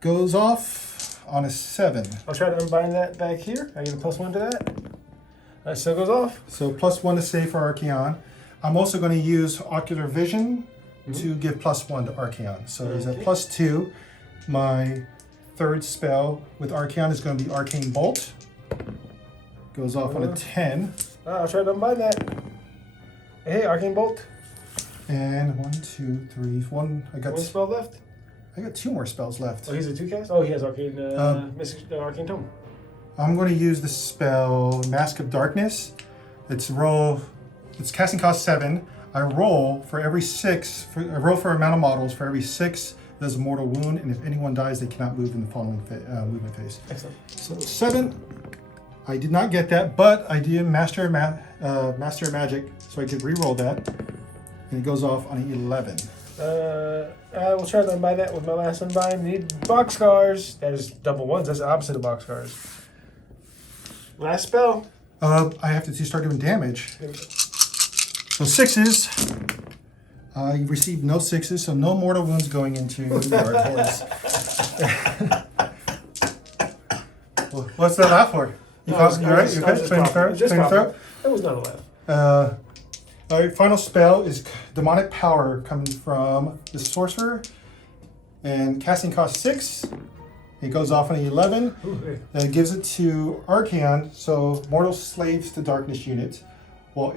goes off on a 7. I'll try to unbind that back here. I get a +1 to that. That still goes off. So +1 to save for Archaon. I'm also going to use Ocular Vision to give +1 to Archaon. So he's at +2. My third spell with Archaon is going to be Arcane Bolt. Goes off on a 10. I'll try to unbind that. Hey, Arcane Bolt. And 1, 2, 3, 1. I got 1 spell left. I got 2 more spells left. Oh, he's a 2 cast? Oh, he has Arcane, Arcane Tome. I'm going to use the spell Mask of Darkness. It's casting cost 7. I roll for every 6. I roll for amount of models. For every 6, does a mortal wound, and if anyone dies, they cannot move in the following movement phase. Excellent. So 7. I did not get that, but I did Master of Magic, so I could re-roll that, and it goes off on an 11. I will try to unbind that with my last unbind. Need Boxcars. That is double 1s. That's the opposite of Boxcars. Last spell. I have to start doing damage. So 6s. I received no 6s, so no mortal wounds going into the yard boys. What's that laugh for? You right? You okay? Clean the throat? That was not a laugh. All right, final spell is Demonic Power coming from the Sorcerer. And casting cost 6. It goes off on an 11. And it gives it to Archaon, so Mortal Slaves to Darkness unit. Well,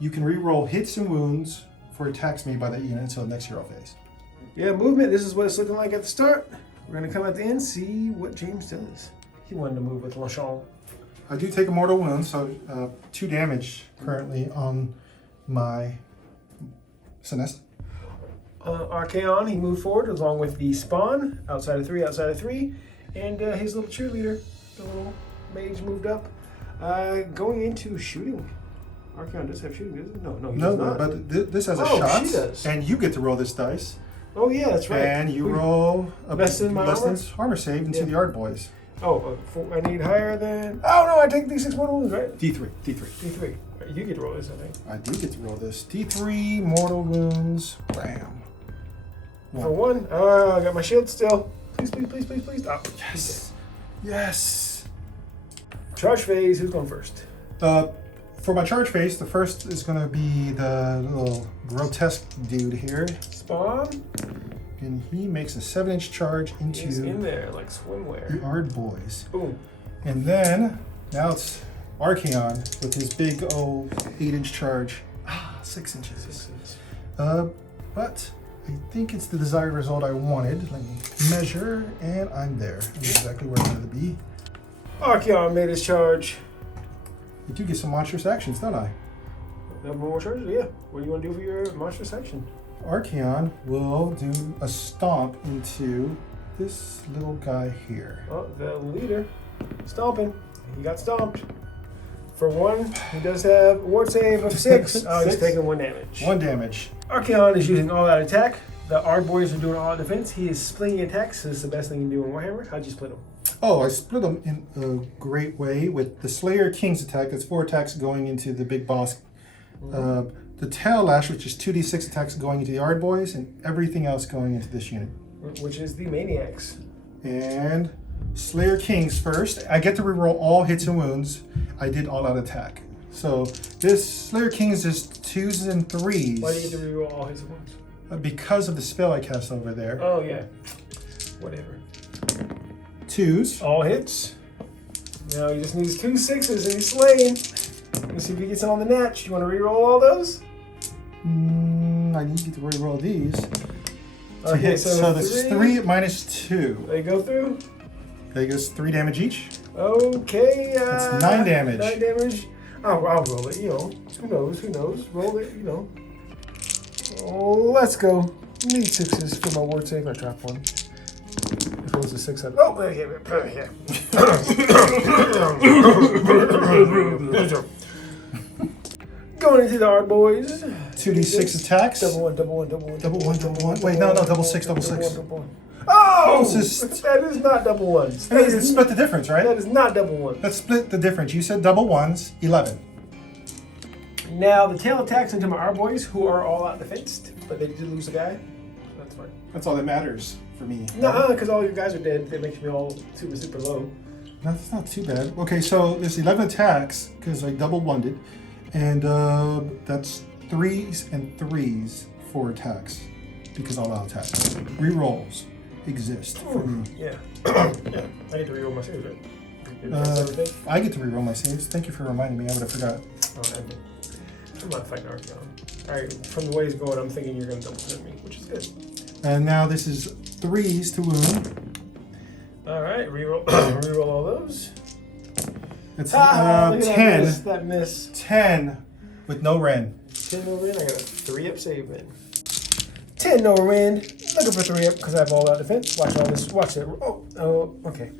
you can re-roll hits and wounds for attacks made by that unit until the next hero phase. Yeah, movement. This is what it's looking like at the start. We're going to come at the end, see what James does. He wanted to move with Lachon. I do take a mortal wound, so 2 damage currently on my Sinessa. Archaon, he moved forward along with the Spawn, outside of 3, and his little cheerleader, the little mage, moved up. Going into shooting. Archaon does have shooting, doesn't it? No, he does not. But this has a Oh, shot, she does. and you get to roll this dice. Oh, yeah, that's right. And you roll a Less than my armor save into the Yard Boys. Oh, I need higher than... Oh, no, I take D6 mortal wounds, right? D3. D3. You get to roll this, I think. I do get to roll this. D3, mortal wounds, bam. For 1. Oh, I got my shield still. Please. Oh, Yes. Yes. Charge phase, who's going first? For my charge phase, the first is going to be the little grotesque dude here. Spawn. And he makes a 7-inch charge into He's in there like swimwear. the Yard Boys. Boom. And then, now it's Archaon with his big old 8-inch charge. 6 inches. 6 inches. But I think it's the desired result I wanted. Let me measure, and I'm there. I'm exactly where I wanted to be. Archaon made his charge. I do get some monstrous actions, don't I? Have more charges? Yeah. What do you want to do for your monstrous action? Archaon will do a stomp into this little guy here. Oh, the leader. Stomping. He got stomped. For 1, he does have a ward save of 6. Oh, he's 6? taking 1 damage. 1 damage. Archaon is using all-out attack. The Ard boys are doing all-out defense. He is splitting attacks. This is the best thing you can do in Warhammer. How'd you split them? Oh, I split them in a great way with the Slayer King's attack. That's 4 attacks going into the big boss. The Tail Lash, which is 2d6 attacks going into the Ard boys, and everything else going into this unit. Which is the Maniacs. And Slayer Kings first. I get to reroll all hits and wounds. I did all-out attack. So this Slayer Kings is 2s and 3s. Why do you get to reroll all his wounds? Because of the spell I cast over there. Oh, yeah. Whatever. 2s. All hits. Now he just needs 2 6s and he's slaying. Let's see if he gets on the natch. You want to reroll all those? I need to reroll these. To Okay, hit. So that's 3 minus 2. They go through. That goes 3 damage each. Okay. That's 9 damage. 9 damage. I'll roll it, you know. Who knows? Roll it, you know. Oh, let's go. Need 6s for my ward save. I drop 1. If it was a 6 out. Oh, yeah. Going into the Ard boys. 2d6 attacks. Double one. Wait, no, double 6. Double one. Oh! That is That is not double ones. I mean, it split the difference, That right? is not double ones. Let's split the difference. You said double 1s, 11. Now, the tail attacks into my Ard boys, who are all out defensed, but they did lose a guy. That's fine. That's all that matters for me. No, because all your guys are dead. That makes me all super low. That's not too bad. Okay, so there's 11 attacks because I double wonded, and that's 3s and 3s for attacks because all out attacks. Rerolls exist for me. Yeah. Yeah. I get to reroll my saves, right? Everything? I get to reroll my saves. Thank you for reminding me. I would have forgot. Oh, I'm not fighting Archaon. Alright, from the way he's going, I'm thinking you're going to double turn me, which is good. And now this is 3s to wound. Alright, reroll all those. It's Look at 10. That miss. 10 with no Ren. 10 no rend. I got a 3-up save then. 10 no rend. Looking for 3-up because I have all out defense. Watch all this. Watch it. Oh, okay.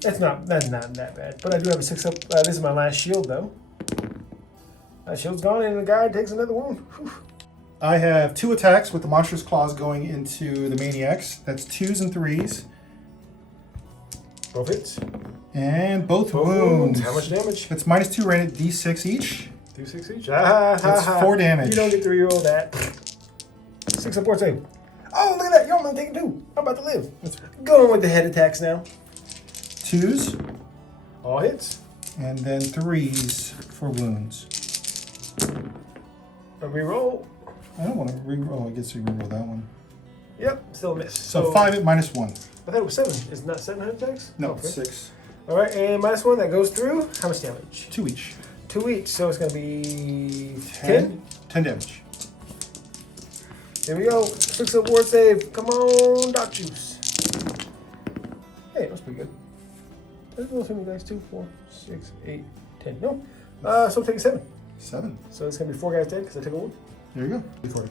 That's not that bad. But I do have a 6-up. This is my last shield though. That shield's gone and the guy takes another wound. Whew. I have 2 attacks with the Monstrous Claws going into the Maniacs. That's 2s and 3s. Both hits. And both wounds. How much damage? That's minus 2 rated d6 each. 2 6 each. That's 4 damage. You don't get to reroll that. 6 up ward save. Oh, look at that. You're only taking 2. I'm about to live. That's Going with the head attacks now. 2s All hits. and then 3s for wounds. A reroll. I don't want to reroll. I guess you reroll that one. Yep, still a miss. So 5 at minus 1. I thought it was 7. Is it not 7 head attacks? No, Okay. 6. All right, and minus 1 that goes through. How much damage? 2 each. 2 each, so it's going to be 10? 10 damage. Here we go. 6 up ward save. Come on, Doc Juice. Hey, that was pretty good. Let's go through, guys. 2, 4, 6, 8, 10. No. So I'm taking 7. 7. So it's going to be 4 guys dead because I took a wound. There you go. Before.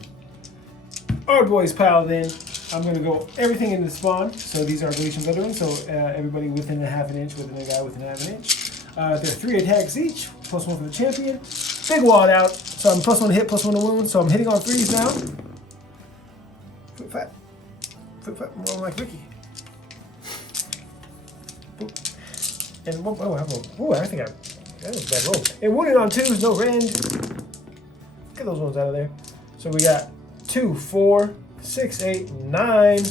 Ard boys piled in. I'm going to go everything into the spawn. So these are Galatian veterans. So everybody within a half an inch, within a guy within a half an inch. They're 3 attacks each. +1 for the champion. Big wad out. So I'm +1 to hit, +1 to wound. So I'm hitting on 3s now. Flip fat. Flip fat. I'm rolling like Ricky. Boop. And I think that was a bad roll. And wounded on 2s, no rend. Get those ones out of there. So we got 2, 4, 6, 8, 9.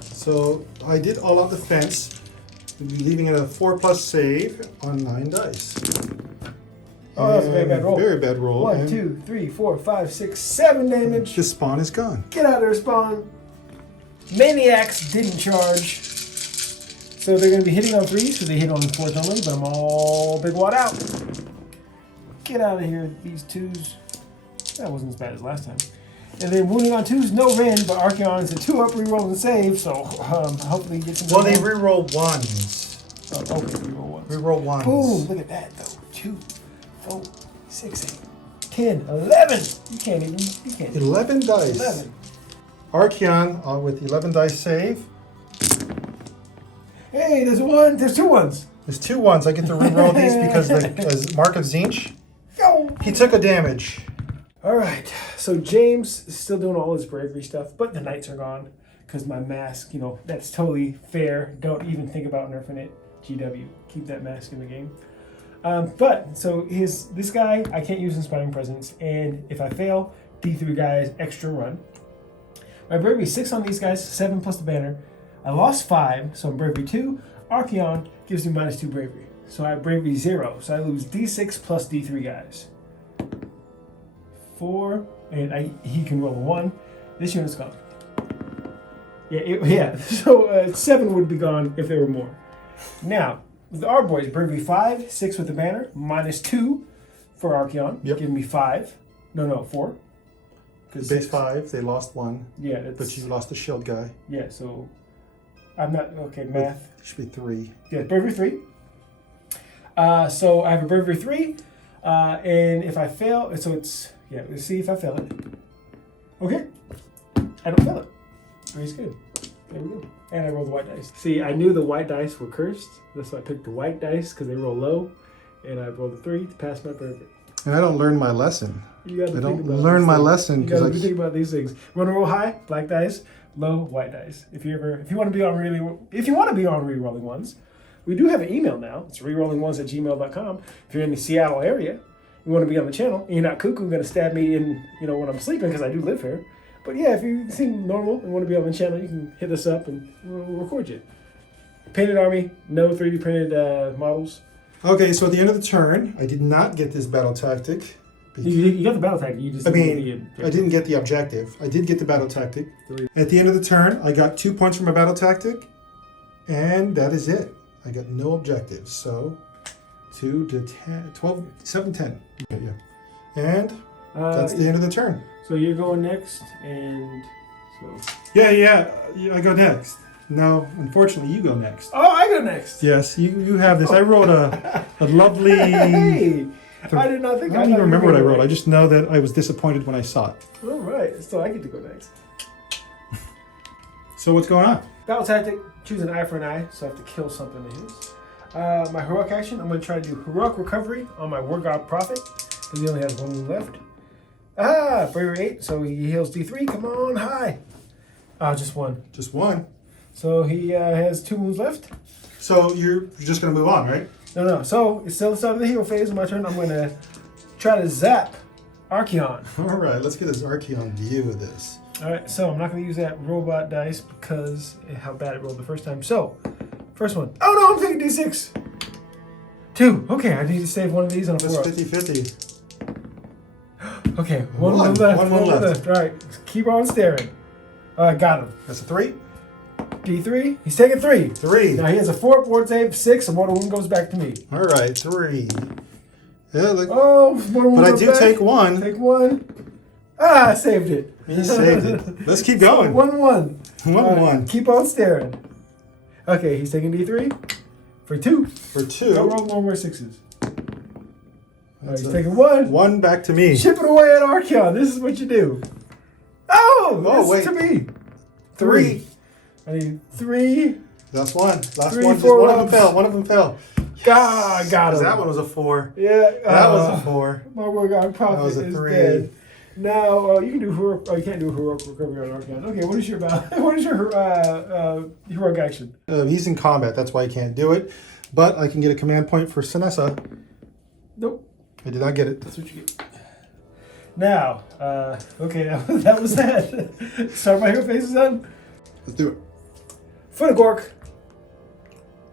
So I did all out defense, leaving it a 4+ save on 9 dice. Oh, that's a very bad roll. Very bad roll. 1, and 2, 3, 4, 5, 6, 7 damage. The spawn is gone. Get out of there, spawn. Maniacs didn't charge. So they're going to be hitting on 3s because they hit on 4s only, but I'm all big wad out. Get out of here, these 2s. That wasn't as bad as last time. And then wounding on 2s, no Ren, but Archaon is a 2-up reroll and save, so hopefully he gets some. Well, they reroll 1s. Oh, okay, reroll 1s. Reroll 1s. Boom, look at that though. 2, 4, 6, 8, 10, 11. You can't even. 11 dice. 11. Archaon with the 11 dice save. Hey, there's 1. There's 2 1s. There's 2 1s. I get to reroll these because as Mark of Zinch, Go. he took a damage. All right, so James is still doing all his bravery stuff, but the knights are gone because my mask, that's totally fair. Don't even think about nerfing it. GW, keep that mask in the game. But so this guy, I can't use Inspiring Presence, and if I fail, D3 guys extra run. My bravery is 6 on these guys, 7 plus the banner. I lost 5, so I'm bravery 2. Archaon gives me -2 bravery, so I have bravery 0, so I lose D6 plus D3 guys. 4, and he can roll a 1. This unit's gone. Yeah. So 7 would be gone if there were more. Now, with our boys, bravery 5, 6 with the banner, -2 for Archaon, Yep. giving me 5. No, 4. Base 5, they lost 1. Yeah, that's, But you lost the shield guy. yeah. So I'm not okay. Math. It should be 3. Yeah, bravery 3. So I have a bravery 3, and if I fail, so it's let's see if I fail it. Okay, I don't fail it. Very good. There we go. And I rolled the white dice. See, I knew the white dice were cursed. That's why I picked the white dice because they roll low, and I rolled a 3 to pass my bravery. And I don't learn my lesson. You got to I think don't about learn these my things. lesson You got to because think about these things. Want to roll high? Black dice. Low white dice. If you want to be on rerolling ones, we do have an email now. It's rerollingones@gmail.com. If you're in the Seattle area, you want to be on the channel, and you're not cuckoo going to stab me in when I'm sleeping because I do live here. But yeah, if you seem normal and want to be on the channel, you can hit us up and we'll record you. Painted army, no 3D printed models. Okay, so at the end of the turn, I did not get this battle tactic. You got the battle tactic. You just I didn't get the objective. I did get the battle tactic. At the end of the turn, I got 2 points from a battle tactic, and that is it. I got no objectives. So 2 to 10, 12, 7, 10. Yeah. And that's the end of the turn. So you're going next, and so. Yeah, I go next. No, unfortunately, you go next. Oh, I go next. Yes, you have this. I wrote a lovely. Hey, I did not think. I don't even remember what I wrote. I just know that I was disappointed when I saw it. All right, so I get to go next. So what's going on? Battle tactic: choose an eye for an eye, so I have to kill something of his. My heroic action: I'm going to try to do heroic recovery on my War God Prophet because he only has 1 wound left. Bravery 8, so he heals D3. Come on, high. Just 1. Just 1. So he has 2 wounds left. So you're just gonna move on, right? No. So it's still the start of the hero phase. My turn. I'm going to try to zap Archaon. All right, let's get this Archaon view of this. All right, so I'm not going to use that robot dice because how bad it rolled the first time. So, first one. Oh no, I'm taking D6. 2. Okay, I need to save one of these on a That's 4. 50-50. Okay, one left. One left. All right, keep on staring. Got him. That's a 3. D3. He's taking 3. 3. Now he has a 4 board save, 6, and mortal wound goes back to me. All right, 3. Yeah, look. Oh, mortal wound But I goes do back. take 1. Take 1 I saved it. He saved it. Let's keep going. 1-1. 1-1. Keep on staring. Okay, he's taking D3 for 2. For 2. Don't roll more 6s. That's He's a- taking 1. 1 back to me. Ship it away at Archaon. This is what you do. Oh, wait. to me. 3. I need 3. That's 1. Last 3, one. Just 4 one of them ups. fell. One of them fell. God, got him. That one was a 4. Yeah. That was a 4. My War God Prophet That was a is 3. dead. Now you can do heroic. Oh, you can't do heroic recovery on Archaon. Okay, what is your heroic action? He's in combat. That's why he can't do it. But I can get a command point for Sinessa. Nope. I did not get it. That's what you get. Now, okay, that was that. Start my hero phases on. Let's do it. Foot of Gork.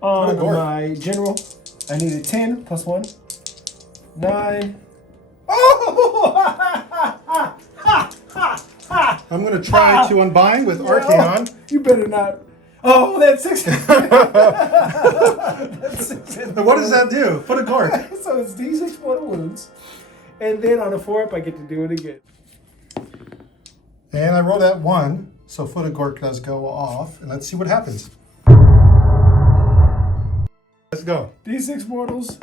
On Foot of Gork. my general, I needed 10 plus 1. 9. Oh! I'm going to try to unbind with Archaon. You better not. Oh, that's 6. That's 6. And what does that do? Foot of Gork. So it's D6 mortal wounds. And then on a 4-up, I get to do it again. And I roll that 1, so Foot of Gork does go off, and let's see what happens. Let's go. D6 mortals.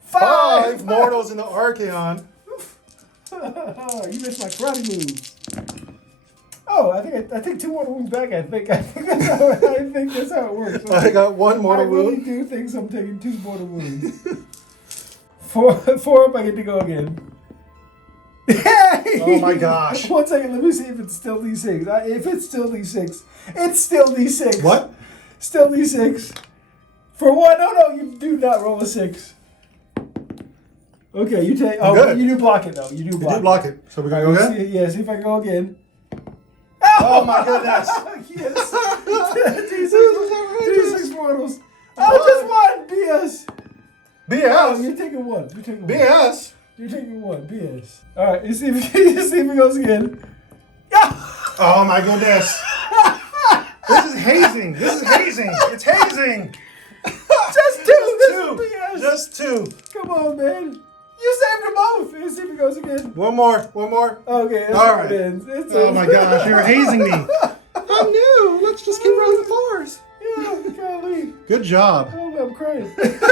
5 mortals in the Archaon. You missed my karate moves. Oh, I think 2 mortal wounds back. I think that's how it works. I got 1 I mortal really wound. do think I'm taking 2 mortal wounds. 4 up, I get to go again. Hey! Oh my gosh. 1 second, let me see if it's still D6. If it's still D6, it's still D6. What? Still D6. For 1, no, you do not roll a 6. Okay, you take. Oh, good. you do block it though. You do You block. did block it. So we're going to go again? See if I can go again. Oh my goodness. Yes. D6 mortals. Oh, just 1. BS. Oh, BS. you're taking 1. You're taking 1. BS. You're taking 1. BS. All right. You see if it goes again. Oh my goodness. This is hazing. This is hazing. It's hazing. Just 2. This is BS. Just 2. Come on, man. You saved them both. Let's see if it goes again. One more. Okay. That's All how right. it ends. It's Oh my gosh, you're hazing me. I'm new. Let's just keep rolling 4s. Yeah, golly. Good job. Oh, I'm crying. This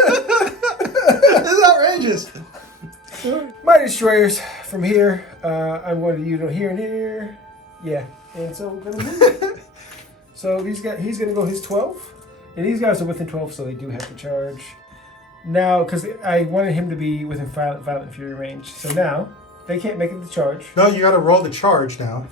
is outrageous. My destroyers from here. I'm going to use them here and here. Yeah. And so we're going to move. So he's going to go his 12. And these guys are within 12, so they do have to charge. Now, because I wanted him to be within Violent Fury range. So now, they can't make it the charge. No, you got to roll the charge now.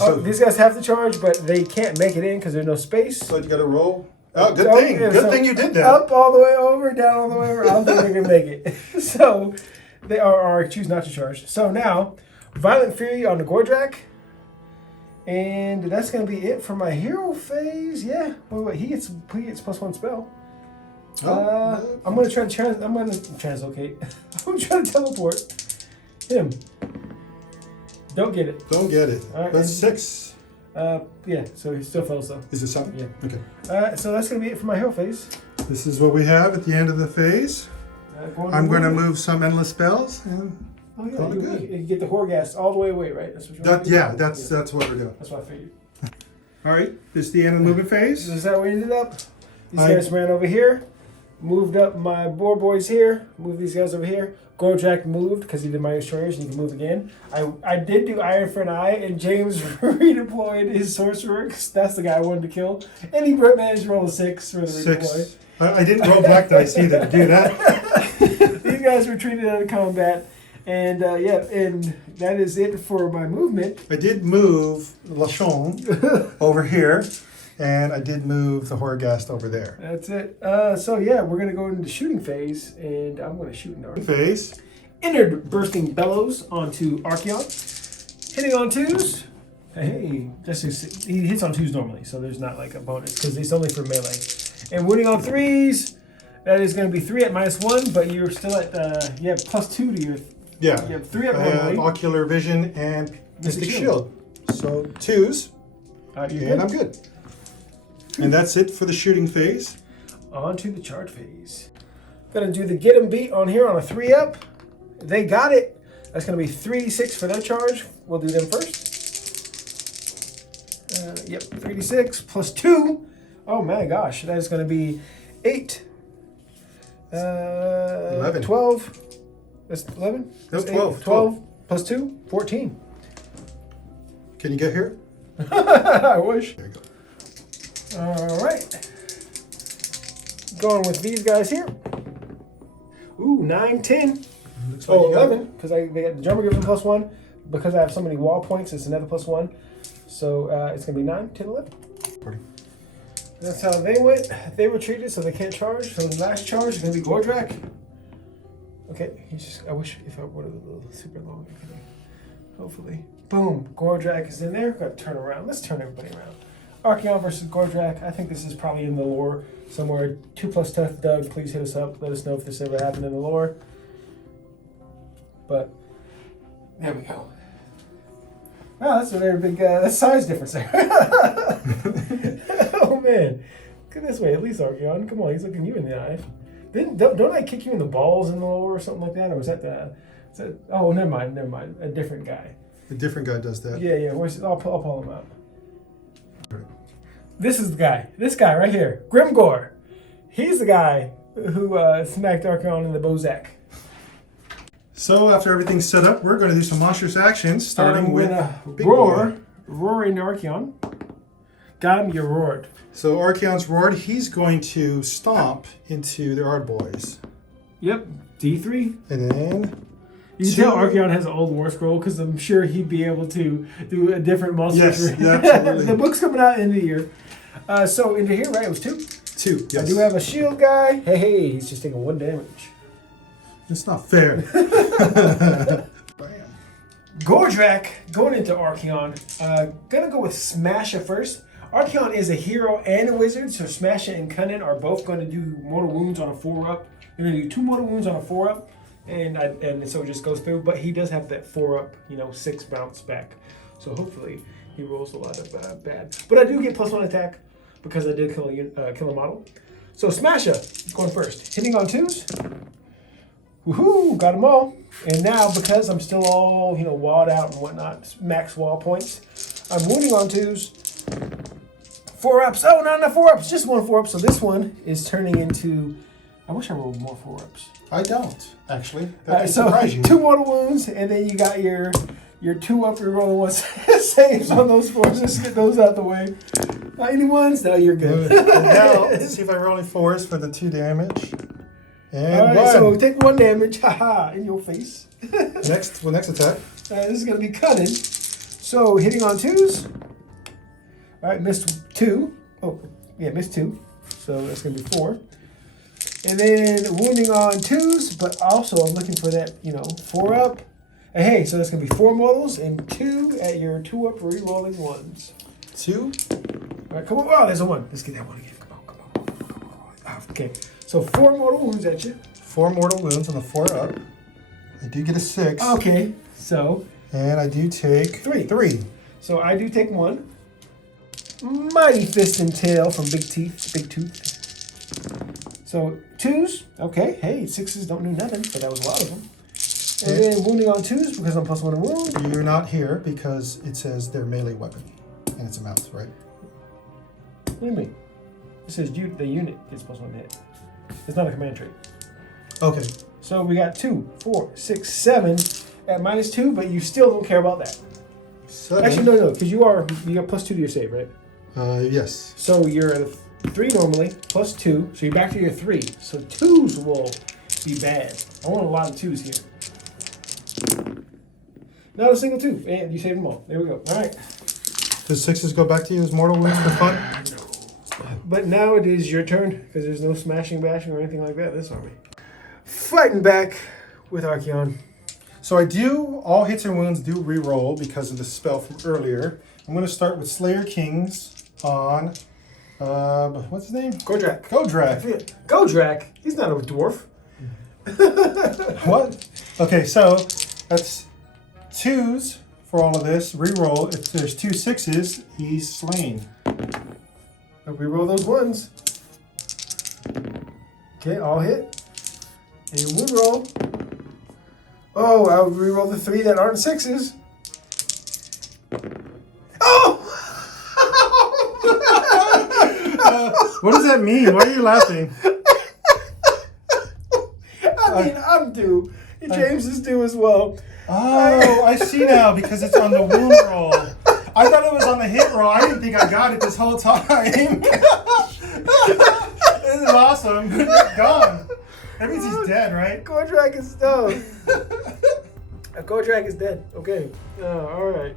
Oh, these guys have to charge, but they can't make it in because there's no space. So you got to roll. Oh, good Oh, thing. yeah, Good so thing you did that. Up all the way over, down all the way over. I don't think they're going to make it. So, they are choose not to charge. So now, Violent Fury on the Gordrakk. And that's going to be it for my hero phase. Yeah. Wait. He gets +1 spell. I'm going to try to translocate. I'm going to try to teleport him. Don't get it. Don't get it. All right, That's and- 6. Yeah, so he still fails though. Is it 7? Yeah. Okay. So that's going to be it for my hero phase. This is what we have at the end of the phase. I'm going to move some endless spells. And Oh yeah, Probably you good. get the Horgast all the way away, right? That's what you're that, doing? yeah, that's what we're doing. That's what I figured. All right. This is the end of the movement phase. Is that where we ended up? These I- guys ran over here, moved up my boar boys here, moved these guys over here. Gordrakk moved because he did my destroyers and he can move again. I did do Iron for an Eye, and James redeployed his sorcerer because that's the guy I wanted to kill. And he managed to roll a 6 for the redeploy. 6. I didn't roll black dice either to do that. These guys retreated out of combat. And and that is it for my movement. I did move Lachon over here, and I did move the Horgast over there. That's it. So yeah, we're gonna go into the shooting phase, and I'm gonna shoot an arrow. Phase. Entered bursting bellows onto Archaon, hitting on 2s. Hey, he hits on 2s normally, so there's not like a bonus because it's only for melee. And wounding on 3s. That is going to be 3 at -1, but you're still at you have +2 to your. Yeah. You have 3 at I have normally. ocular vision and Mystic mystic shield. So 2s, You're and good. I'm good. And that's it for the shooting phase. On to the charge phase. Gonna do the get 'em beat on here on a 3-up. They got it. That's gonna be 3d6 for their charge. We'll do them first. Yep, 3d6 +2. Oh my gosh, that is gonna be 8. 11. 12. That's 11? No, That's 12. 12 +2, 14. Can you get here? I wish. There you go. All right. Going with these guys here. Ooh, 9, 10. Looks like Oh, you got 11, because the drummer gives them +1. Because I have so many wall points, it's another +1. So it's going to be 9, 10, 11. Party. That's how they went. They retreated, so they can't charge. So the last charge is going to be Gordrakk. Okay, I wish if I would have a little super long. Hopefully. Boom, Gordrakk is in there. Got to turn around. Let's turn everybody around. Archaon versus Gordrakk. I think this is probably in the lore somewhere. 2+ tough. Doug, please hit us up. Let us know if this ever happened in the lore. But there we go. Wow, that's a very big size difference there. Oh man, look this way. At least Archaon, come on, he's looking you in the eye. Don't I kick you in the balls in the lore or something like that, or was that the? Oh, never mind. A different guy. A different guy does that. Yeah. I'll pull him out. This is the guy. This guy right here. Grimgor. He's the guy who smacked Archaon in the Bozak. So after everything's set up, we're going to do some monstrous actions, starting with Big roar. Boy. Roar into Archaon. Got him, you roared. So Archaon's roared. He's going to stomp into the Ard Boys. Yep, D3. And then... You can tell Archaon has an old war scroll because I'm sure he'd be able to do a different monster. Yes, absolutely. The book's coming out in the year. So into here, right? It was 2? 2, yes. I do have a shield guy. Hey, he's just taking 1 damage. It's not fair. Gordrakk going into Archaon. Gonna go with Smasher first. Archaon is a hero and a wizard, so Smasher and Cunning are both going to do mortal wounds on a 4-up. They're going to do 2 mortal wounds on a 4-up, and so it just goes through. But he does have that 4-up, 6 bounce back. So hopefully he rolls a lot of bad. But I do get +1 attack because I did kill a model. So Smasher going first, hitting on 2s. Woohoo! Got them all. And now because I'm still all walled out and whatnot, max wall points, I'm wounding on 2s. 4-ups. Oh, not enough 4-ups. Just 1 4-up. So this one is turning into. I wish I rolled more 4-ups. I don't, actually. That would surprise you. 2 mortal wounds, and then you got your 2-up. You're rolling 1 saves on those 4s. Just get those out the way. Any ones? No, you're good. Now, let's see if I roll any 4s for the 2 damage. And all right, 1. so take 1 damage. Haha, in your face. Next attack. This is going to be cunning. So hitting on 2s. All right, missed 2. Oh, yeah, missed 2. So that's going to be 4. And then wounding on 2s, but also I'm looking for that, 4-up. And hey, so that's going to be 4 mortals and 2 at your 2-up re-rolling 1s. 2. All right, come on. Oh, there's a 1. Let's get that 1 again. Come on. Okay, so 4 mortal wounds at you. 4 mortal wounds on the 4-up. I do get a 6. Okay, so. And I do take 3. So I do take 1. Mighty Fist and Tail from Big Tooth. So 2s, okay. Hey, 6s don't do nothing, but that was a lot of them. And then wounding on 2s because I'm +1 to wound. You're not here because it says they're melee weapon, and it's a mouse, right? What do you mean? It says the unit gets +1 to hit. It's not a command trait. Okay. So we got 2, 4, 6, 7 at -2, but you still don't care about that. 7. Actually, no, because you got +2 to your save, right? Yes. So you're at a 3 normally, +2, so you're back to your 3. So 2s will be bad. I want a lot of 2s here. Not a single 2, and you saved them all. There we go. All right. Does 6s go back to you as mortal wounds for fun? But now it is your turn, because there's no smashing, bashing, or anything like that this army. Fighting back with Archaon. So all hits and wounds do re-roll because of the spell from earlier. I'm going to start with Slayer Kings on, what's his name? Gordrakk. Gordrakk. He's not a dwarf. What? Okay, so that's 2s for all of this. Re-roll. If there's 2 6s, he's slain. Re-roll those 1s. Okay, all hit. And you would roll. Oh, I'll re-roll the 3 that aren't 6s. Oh! What does that mean? Why are you laughing? I mean, I'm due. James is due as well. Oh, I see now because it's on the wound roll. I thought it was on the hit roll. I didn't think I got it this whole time. This is awesome. It's gone. That means he's dead, right? Gordrakk is done. Gordrakk is dead. Okay. All right.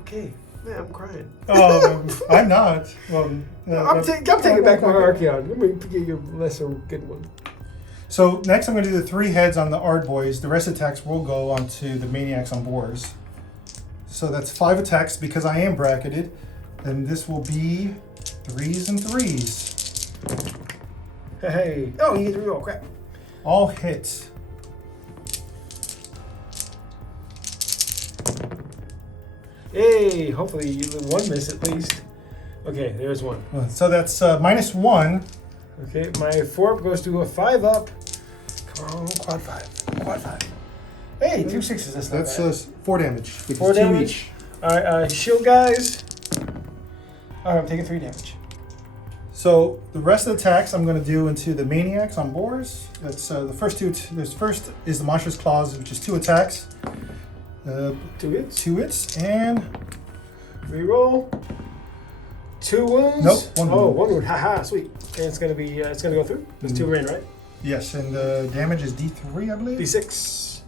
Okay. Man, I'm crying. Oh, I'm not. Well, I'm taking back my Archaon. Let me get you a lesser good one. So next I'm going to do the 3 heads on the Ard Boys. The rest attacks will go onto the Maniacs on boars. So that's 5 attacks because I am bracketed. And this will be 3s and 3s. Hey. Oh, you get to reroll. Crap. All hits. Hey, hopefully you 1 miss at least. Okay, there's 1. So that's -1. Okay, my 4-up goes to a 5-up. Come on, quad 5. Quad 5. Hey, Hey, 2 6s. That's not That's bad. 4 damage. Which 4 is 2 damage. each. Alright, shield guys. Alright, I'm taking 3 damage. So the rest of the attacks I'm going to do into the maniacs on boars. That's the first two. This first is the monstrous claws, which is 2 attacks. 2 hits. 2 hits and Reroll. 2 wounds. Nope, 1 Oh, wound. 1 wound. Haha, sweet. And it's gonna be. It's gonna go through. There's 2 rain, right? yes, and the damage is D3, I believe. D6.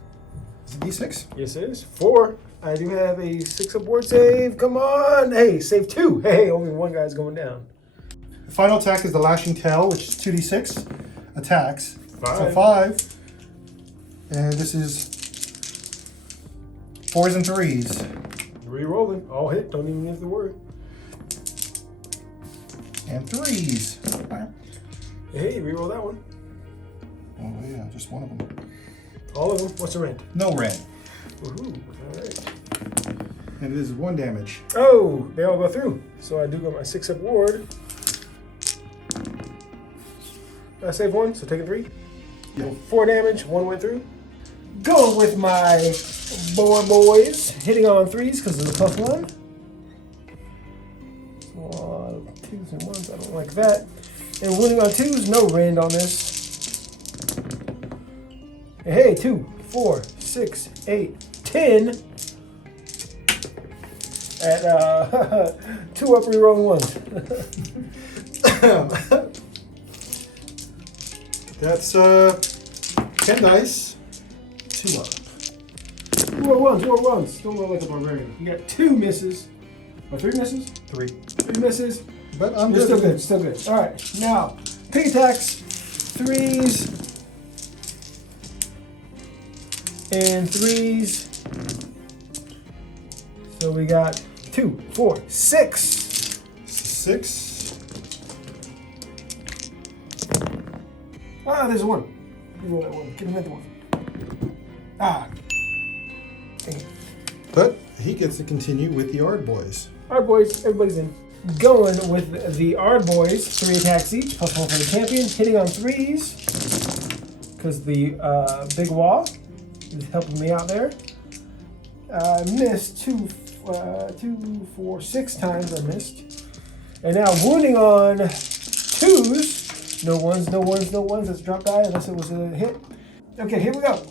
Is it D6? Yes, it is. 4. I do have a 6 aboard save. Come on. Hey, save 2. Hey, only 1 guy's going down. The final attack is the lashing tail, which is 2d6 attacks. 5. So 5. And this is 4s and 3s. Rerolling. All hit. Don't even have to worry. And 3s. Hey, reroll that one. Oh yeah, just one of them. All of them. What's the rent? No red. Woohoo. All right. And it is 1 damage. Oh, they all go through. So I do get my 6 up ward. I save 1, so taking 3. Yeah. 4 damage, 1 went through. Going with my boys, hitting on 3s because of the +1. A lot of 2s and 1s, I don't like that. And winning on 2s, no rend on this. Hey, 2, 4, 6, 8, 10. At 2 up rerolling 1s. That's 10 dice. 2 up. 2 more 1s. Don't roll like a barbarian. You got 2 misses. Or 3 misses? 3. 3 misses. But I'm You're still good. good. Still good. All right. Now, pig attacks. 3s. And 3s. So we got 2, 4, 6. 6. Ah, there's 1. You roll that 1. Give him that 1. Ah. Dang it. But he gets to continue with the Ard boys. Ard boys, everybody's in. Going with the Ard boys, 3 attacks each, +1 for the champion, hitting on 3s. Because the big Waaagh is helping me out there. I missed 2, 4, 6 times I missed. And now wounding on 2s. No 1s, no 1s, no 1s. Let's drop die unless it was a hit. Okay, here we go.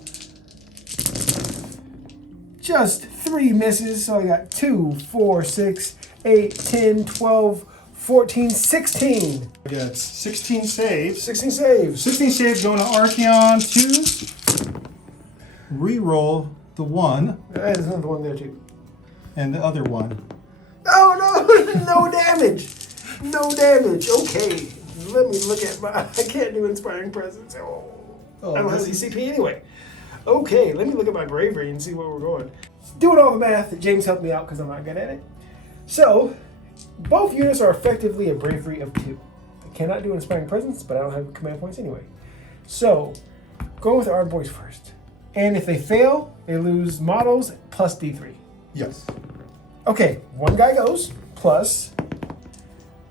Just 3 misses, so I got 2, 4, 6, 8, 10, 12, 14, 16. I got 16 saves. 16 saves. 16 saves going to Archaon. 2. Reroll the 1 There's another one there too. and the other 1. Oh no, no damage. No damage. Okay, let me look at my, I can't do Inspiring Presence. Oh, I don't have any CP anyway. Okay, let me look at my bravery and see where we're going. Doing all the math, James helped me out because I'm not good at it. So, both units are effectively a bravery of 2. I cannot do Inspiring Presence, but I don't have command points anyway. So, going with our boys first. And if they fail, they lose models plus D3. Yes. Okay, 1 guy goes, plus,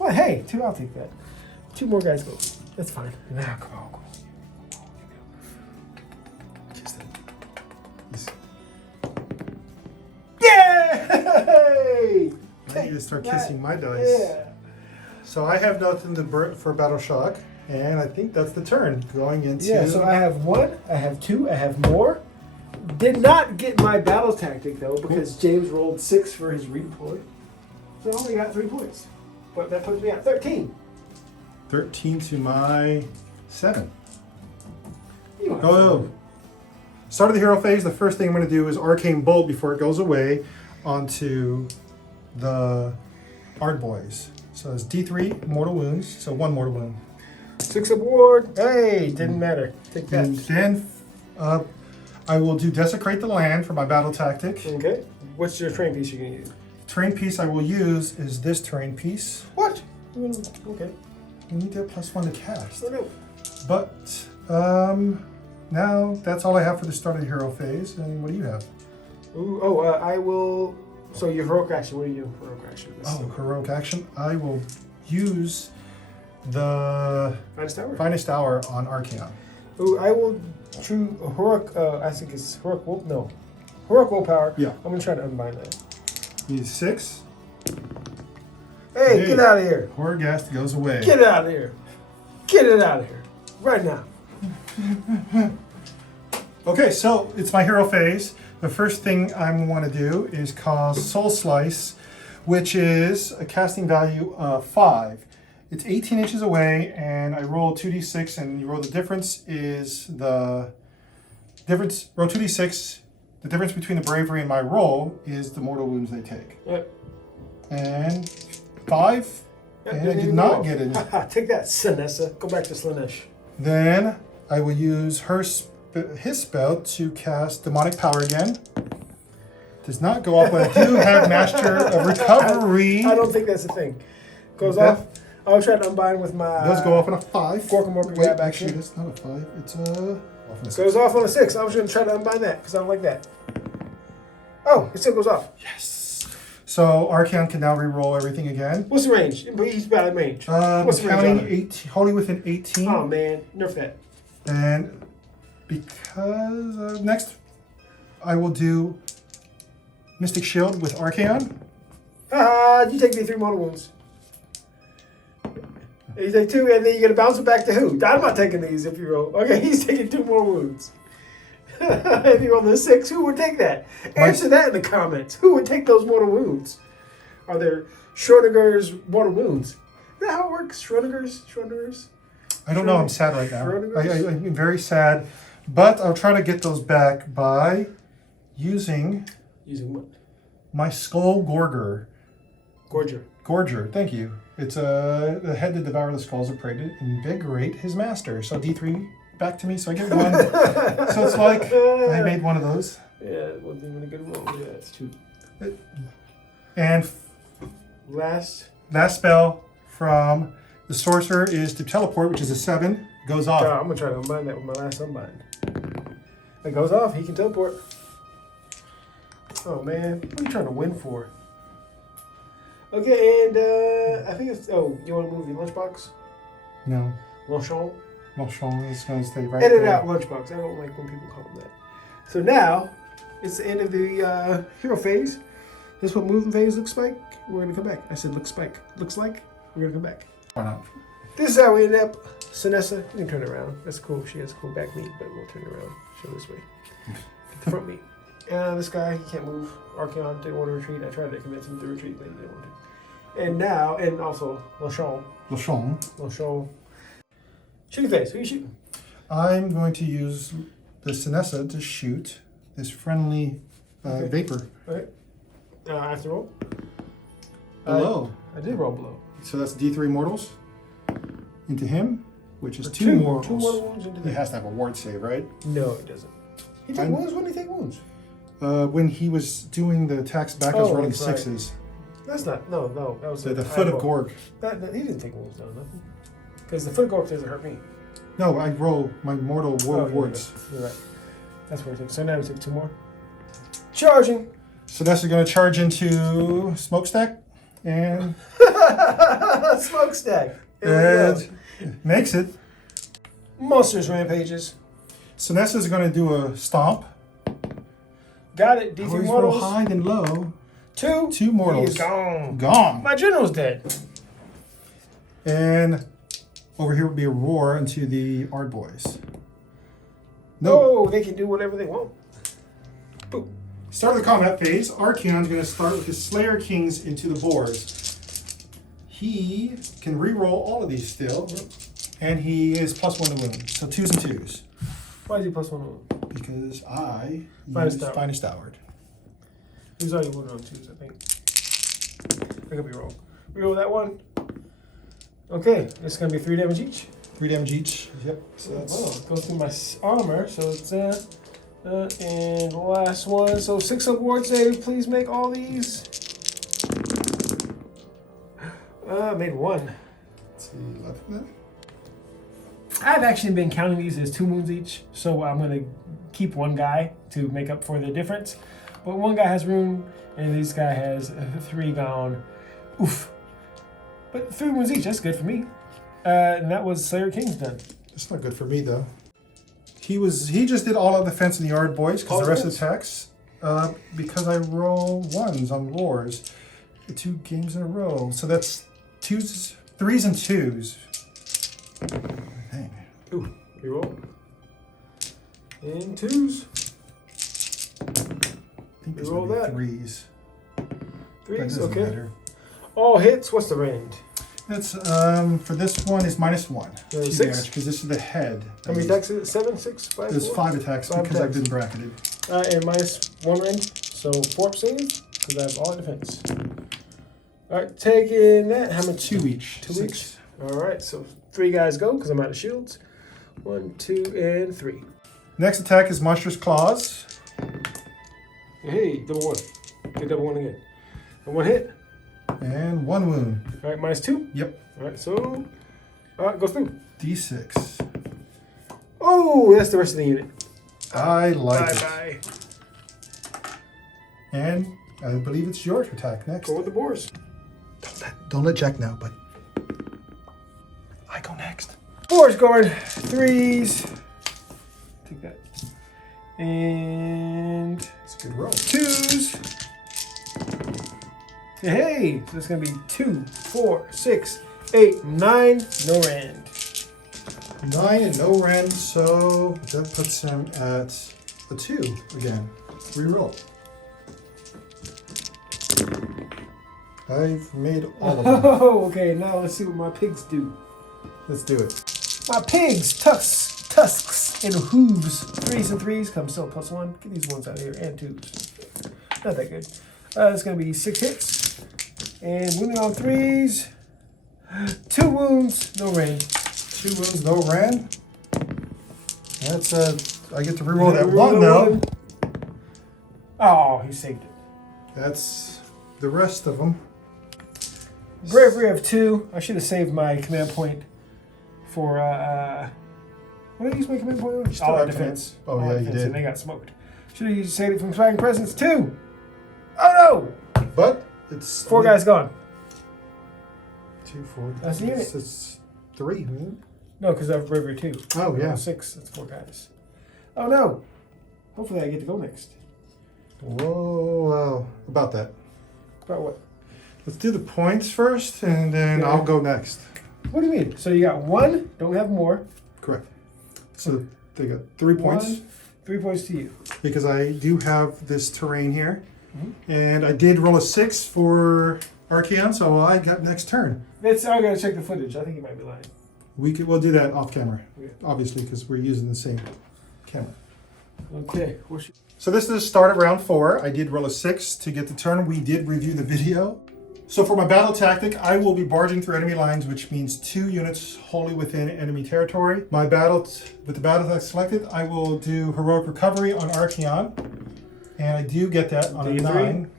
well, hey, 2, I'll take that. 2 more guys go. That's fine. Now, come on. Yay! I need to start kissing my dice. Yeah. So I have nothing for Battle Shock, and I think that's the turn going into. Yeah, so I have 1, I have 2, I have more. Did not get my battle tactic though, because James rolled 6 for his redeploy. So I only got 3 points. But that puts me at 13. 13 to my 7. You don't have Oh. Start of the hero phase, the first thing I'm going to do is Arcane Bolt before it goes away onto the Ard boys. So it's D3 mortal wounds, so 1 mortal wound. 6 aboard. Hey, didn't matter. Take that. And then I will do Desecrate the Land for my battle tactic. Okay. What's your train piece you're gonna use? Terrain piece I will use is this terrain piece. What? Okay. You need to have +1 to cast. Oh no. But now that's all I have for the start of the hero phase. And what do you have? Ooh, I will. So your heroic action. What do you do? Heroic action. Oh, heroic action. I will use the Finest hour. Finest Hour on Archaon. Ooh, I will true heroic. I think it's heroic. No, heroic willpower. Yeah. I'm gonna try to unbind that. He's 6. Hey, get out of here! Horgast goes away. Get it out of here! Get it out of here! Right now! Okay, so it's my hero phase. The first thing I want to do is cause Soul Slice, which is a casting value of 5. It's 18 inches away, and I roll 2d6, and you roll the difference is the difference. Roll 2d6. The difference between the bravery and my roll is the mortal wounds they take. Yep. And 5, and I did not get it. Take that, Sinessa. Go back to Slanesh. Then I will use his spell to cast Demonic Power again. Does not go off, but I do have Master of Recovery. I don't think that's a thing. Goes Okay. off. I'll try to unbind with my. It does go off on a 5. Gorkamorka Wait, grab actually, action. it's not a 5. It's off on a 6. Goes off on a 6. I was going to try to unbind that because I don't like that. Oh, it still goes off. Yes. So Archaon can now re-roll everything again. What's the range? He's about in range. What's the range Counting on it? 18, wholly within 18. Oh man, nerf that. And because next I will do Mystic Shield with Archaon. You take me 3 mortal wounds. You take 2, and then you're gonna bounce it back to who? I'm not taking these if you roll. Okay, he's taking 2 more wounds. If you roll the 6, who would take that? Answer that in the comments. Who would take those mortal wounds? Are there Schrodinger's mortal wounds? Is that how it works? Schrodinger's? I don't know. I'm sad right now. Schrodinger's? I'm very sad, but I'll try to get those back by using Using what? my Skull Gorger. Gorger. Thank you. It's the head that devour the skulls of prey to invigorate his master. So D3 back to me. So I get 1. So it's like I made one of those. Yeah, it wasn't even a good roll. Yeah, it's 2. And Last. spell from the sorcerer is to teleport, which is a 7. Goes off. I'm gonna try to unbind that with my last unbind. It goes off. He can teleport. Oh man, what are you trying to win for? Okay, and I think it's. Oh, you want to move your lunchbox? No. Lunchon. Motion is going to stay right Edit there. out lunchbox. I don't like when people call them that. So now it's the end of the hero phase. This is what moving phase looks like. We're gonna come back. I said looks like. Looks like. We're gonna come back. Why not? This is how we end up. Sinessa, you can turn it around. That's cool. She has cool back meat, but we'll turn it around. Show this way. Get the front meat. This guy, he can't move. Archaon didn't want to retreat. I tried to convince him to retreat, but he didn't want to. And now, and also, Lachon. Shooting face. Who are you shooting? I'm going to use the Sinessa to shoot this friendly Okay. vapor Okay. I have to roll. below. I did roll below. So that's D3 mortals into him, which is Or 2 mortals. 2 mortal wounds into He the. has to have a ward save, right? No, it doesn't. He take I'm- wounds? When did he take wounds? When he was doing the attacks back, I was Oh, rolling that's right. 6s. That's not. No. That was The foot of Gork. That he didn't take wounds down, nothing. Because the foot of Gork doesn't hurt me. No, I roll my mortal Oh, wards. You're right. That's where it took. So now we took 2 more. Charging. Sinessa's going to charge into Smokestack and Smokestack. There we go. makes it. Monsters rampages. Sinessa's going to do a stomp. Got it. D3 Always roll mortals. high and low. 2. 2 mortals. He is gone. Gone. My general's dead. And over here would be a roar into the Ard Boys. No. Oh, they can do whatever they want. Boom. Start of the combat phase. Archaon's going to start with his Slayer Kings into the boars. He can re-roll all of these still. And he is +1 to wound. So 2s and 2s. Why is he +1 wound? Because I Finest used Hour. Finest Hour. He was already wounded on 2s, I think. I could be wrong. Reroll that one. Okay, it's gonna be 3 damage each. 3 damage each. Yep. So Oh, that's it goes through my armor, so it's and the last one. So 6 up ward save. Please make all these. I made 1. let's see, 11. I've actually been counting these as 2 wounds each, so I'm gonna keep 1 guy to make up for the difference. But 1 guy has rune, and this guy has 3 gone. Oof. But 3 wounds each. That's good for me. And that was Slayer King's done. That's not good for me though. He just did all of the fence in the yard, boys, because All the rest of defense? the attacks, because I roll ones on wars, 2 games in a row. So that's 2s, 3s, and 2s. Dang. Ooh, reroll. And 2s. I think this Reroll might be that. 3s. That 3s, doesn't okay. matter. All hits. What's the range? That's for this one is -1. There's to 6? damage, because this is the head. How many attacks is it? 7, 6, 5, There's 4? 5 attacks 5 because attacks. I've been bracketed. And -1 range. So 4 up save, because I have all defense. Alright, taking that. How much? 2 each. 2 6. each. Alright, so 3 guys go, because I'm out of shields. 1, 2, and 3. Next attack is Monstrous Claws. Hey, double 1. Get double 1 again. And 1 hit. And 1 wound. Alright, -2. Yep. Alright, so. Goes through. D6. Oh, that's the rest of the unit. I like it. Bye. And I believe it's your attack next. Go with the boars. Don't let Jack know, but I go next. Boars going. 3s. Take that. And It's a good roll. 2s. Hey, so it's gonna be 2, 4, 6, 8, 9. No rand. 9 and no rend, so that puts him at a 2 again. Reroll. I've made all of them. Oh, okay. Now let's see what my pigs do. Let's do it. My pigs, tusks, and hooves. 3s and 3s come still +1. Get these ones out of here and 2s. Not that good. It's gonna be 6 hits and wounding on 3s. 2 wounds, no range. 2 wounds, no rend. That's I get to reroll that 1 though. Oh, he saved it. That's the rest of them. Bravery of 2. I should have saved my command point for what did I use my command point on? Still All have defense. command. Oh, All yeah, you defense, did. And they got smoked. Should have saved it from Flagging Presence 2. Oh no! But it's 4 guys gone. 2, 4. That's the unit. It's 3. No, because I have Bravery 2. Oh, yeah. 6. That's 4 guys. Oh no! Hopefully I get to go next. Whoa, about that. About what? Let's do the points first, and then Yeah. I'll go next. What do you mean? So you got 1, don't have more. Correct. So they got 3 points 1, 3 points to you. because I do have this terrain here, Mhm. and I did roll a 6 for Archaon, so I got next turn. I gotta check the footage. I think you might be lying. We'll do that off camera, Yeah. obviously, because we're using the same camera. Okay. So this is the start of round 4. I did roll a 6 to get the turn. We did review the video. So for my battle tactic, I will be barging through enemy lines, which means 2 units wholly within enemy territory. My with the battle tactic selected, I will do heroic recovery on Archaon, and I do get that on a D3? 9.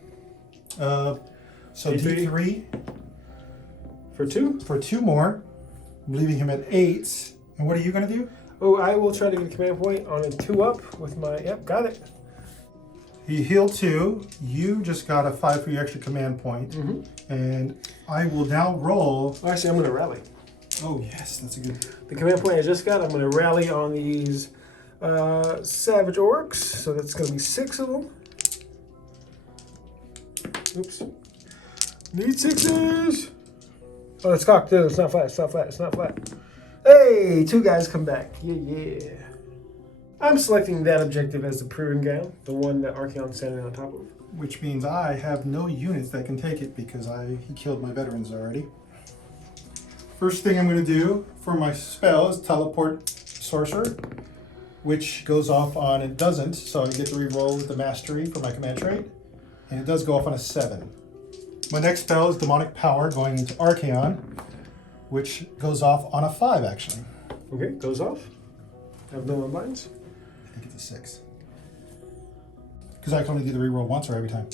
So D3? D3 For 2? for 2 more, leaving him at 8. And what are you going to do? Oh, I will try to get a command point on a 2 up with my. Yep, got it. He healed 2. You just got a 5 for your extra command point. Mm-hmm. And I will now roll. Well, actually, I'm gonna rally. Oh, yes, that's a good. The command point I just got, I'm gonna rally on these savage orcs. So that's gonna be 6 of them. Oops. Need 6s. Oh, it's cocked too. It's not flat. It's not flat. It's not flat. Hey, 2 guys come back. Yeah. I'm selecting that objective as the proving ground, the one that Archaon's standing on top of. Which means I have no units that can take it because he killed my veterans already. First thing I'm going to do for my spell is teleport sorcerer, which goes off on, it doesn't, so I get to reroll with the mastery for my command trait, and it does go off on a 7. My next spell is demonic power going into Archaon, which goes off on a 5 actually. Okay, goes off. Have no lines. I think it's a 6. Because I can only do the reroll once or every time.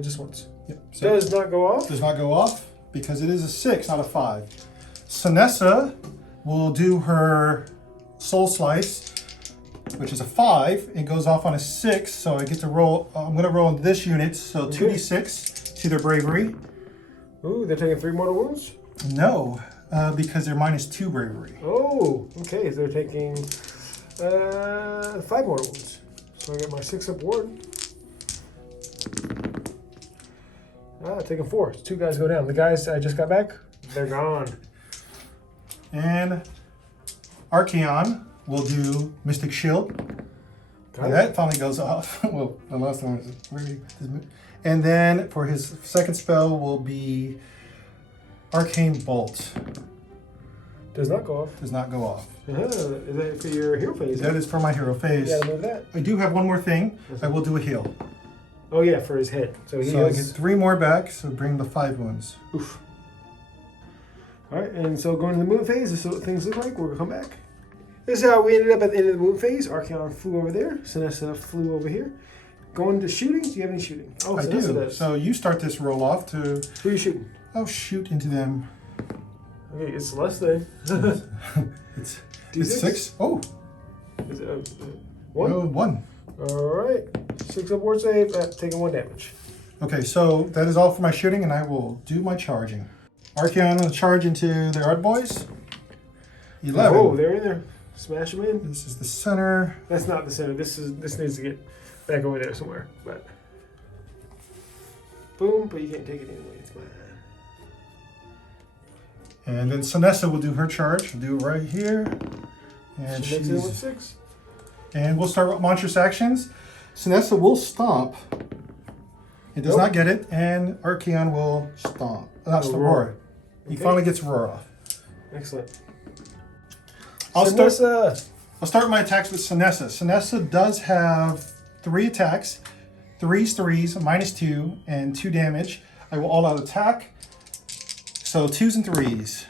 Just once. Yep. So Does not go off. does not go off because it is a 6, not a 5. Sanessa will do her soul slice, which is a 5. It goes off on a 6, so I get to roll. I'm going to roll in this unit, so Okay. 2d6 to their bravery. Ooh, they're taking 3 mortal wounds? No, because they're -2 bravery. Oh, okay. So they're taking 5 more wounds. So I get my 6-up ward. Taking 4. So 2 guys go down. The guys I just got back, they're gone. And Archaon will do Mystic Shield. Got it. That finally goes off. Well, the last one was really. And then for his second spell will be Arcane Bolt. Does not go off. Does not go off. Is that for your hero phase? That is for my hero phase. You gotta move that. I do have one more thing. I will do a heal. Oh yeah, for his head. So he So I get has... 3 more back, so bring the 5 wounds. Oof. Alright, and so going to the moon phase, this is what things look like. We're gonna come back. This is how we ended up at the end of the moon phase. Archaon flew over there. Sinessa flew over here. Going to shooting? Do you have any shooting? Oh, I Sinessa do. does. So you start this roll off to. Who are you shooting? I'll shoot into them. Okay, it's less than. It's D6? it's 6. Oh, Is it 1? no, 1. Alright. 6-up ward save, taking 1 damage. Okay, so that is all for my shooting, and I will do my charging. Archaon will charge into the Ard Boys. 11. Oh, they're in there. Smash them in. This is the center. That's not the center. This needs to get back over there somewhere. But boom, but you can't take it anyway. It's mine. And then Sinessa will do her charge. We'll do it right here. And She makes it with she's. 6. And we'll start with monstrous actions. Sinessa will stomp. It does Nope. not get it, and Archaon will stomp. That's Oh, the roar. roar. He Okay. finally gets roar off. Excellent. I'll start Sinessa. my attacks with Sinessa. Sinessa does have 3 attacks, 3s, -2, and 2 damage. I will all out attack. So 2s and 3s.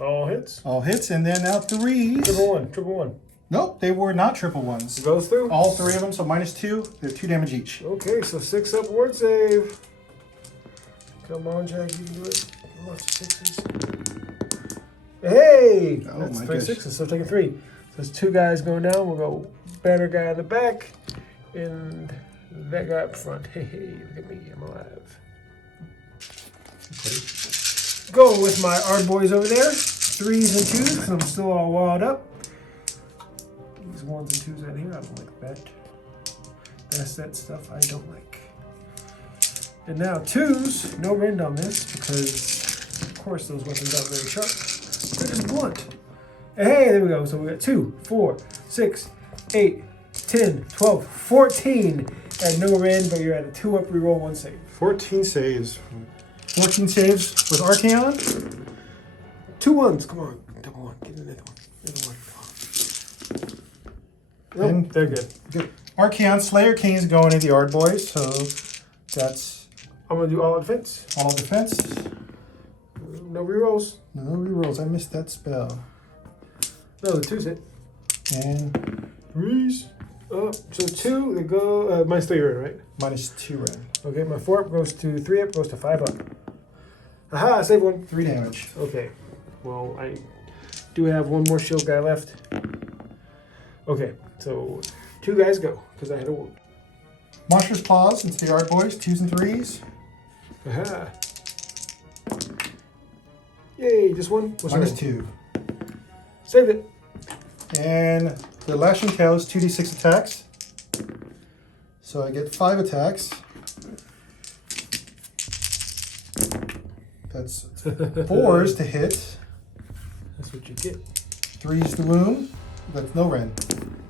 All hits. All hits, and then now 3s. Triple one. Nope, they were not triple ones. Goes through. All 3 of them, so -2. They're 2 damage each. Okay, so 6-up ward save. Come on, Jack, you can do it. Lots of 6s. Hey! Oh, That's my 3 gosh. 6s, so taking 3. So there's 2 guys going down. We'll go banner guy in the back and that guy up front. Hey, look at me, I'm alive. Go with my Ard Boys over there. 3s and 2s, because I'm still all walled up. These 1s and 2s out here, I don't like that. That's that stuff I don't like. And now 2s, no rend on this, because of course those weapons aren't very sharp. They're just blunt. And hey, there we go. So we got 2, 4, 6, 8, 10, 12, 14 at no rend, but you're at a 2-up reroll, 1 save. 14 saves. 14 saves with Archaon. 2 1s, come on. Double 1, get another one. Another one. Nope, And- they're good. Good. Archaon Slayer King is going to the Ard Boys, so that's I'm gonna do all defense. all defense. No rerolls. No rerolls. I missed that spell. No, the 2's hit. And 3s. So 2, they go, minus 3 rend, right? -2 red. Okay, my 4-up goes to 3-up, goes to 5-up. Aha, I saved 1. 3 damage. Okay, well, I do have 1 more shield guy left. Okay, so 2 guys go, because I had a wound. Monstrous Claws into the Ard Boys, 2s and 3s. Aha. Yay, just 1. What's right? -2. Saved it. And the Lashing Tail is 2d6 attacks. So I get 5 attacks. That's 4s to hit. That's what you get. 3's to wound. That's no rend.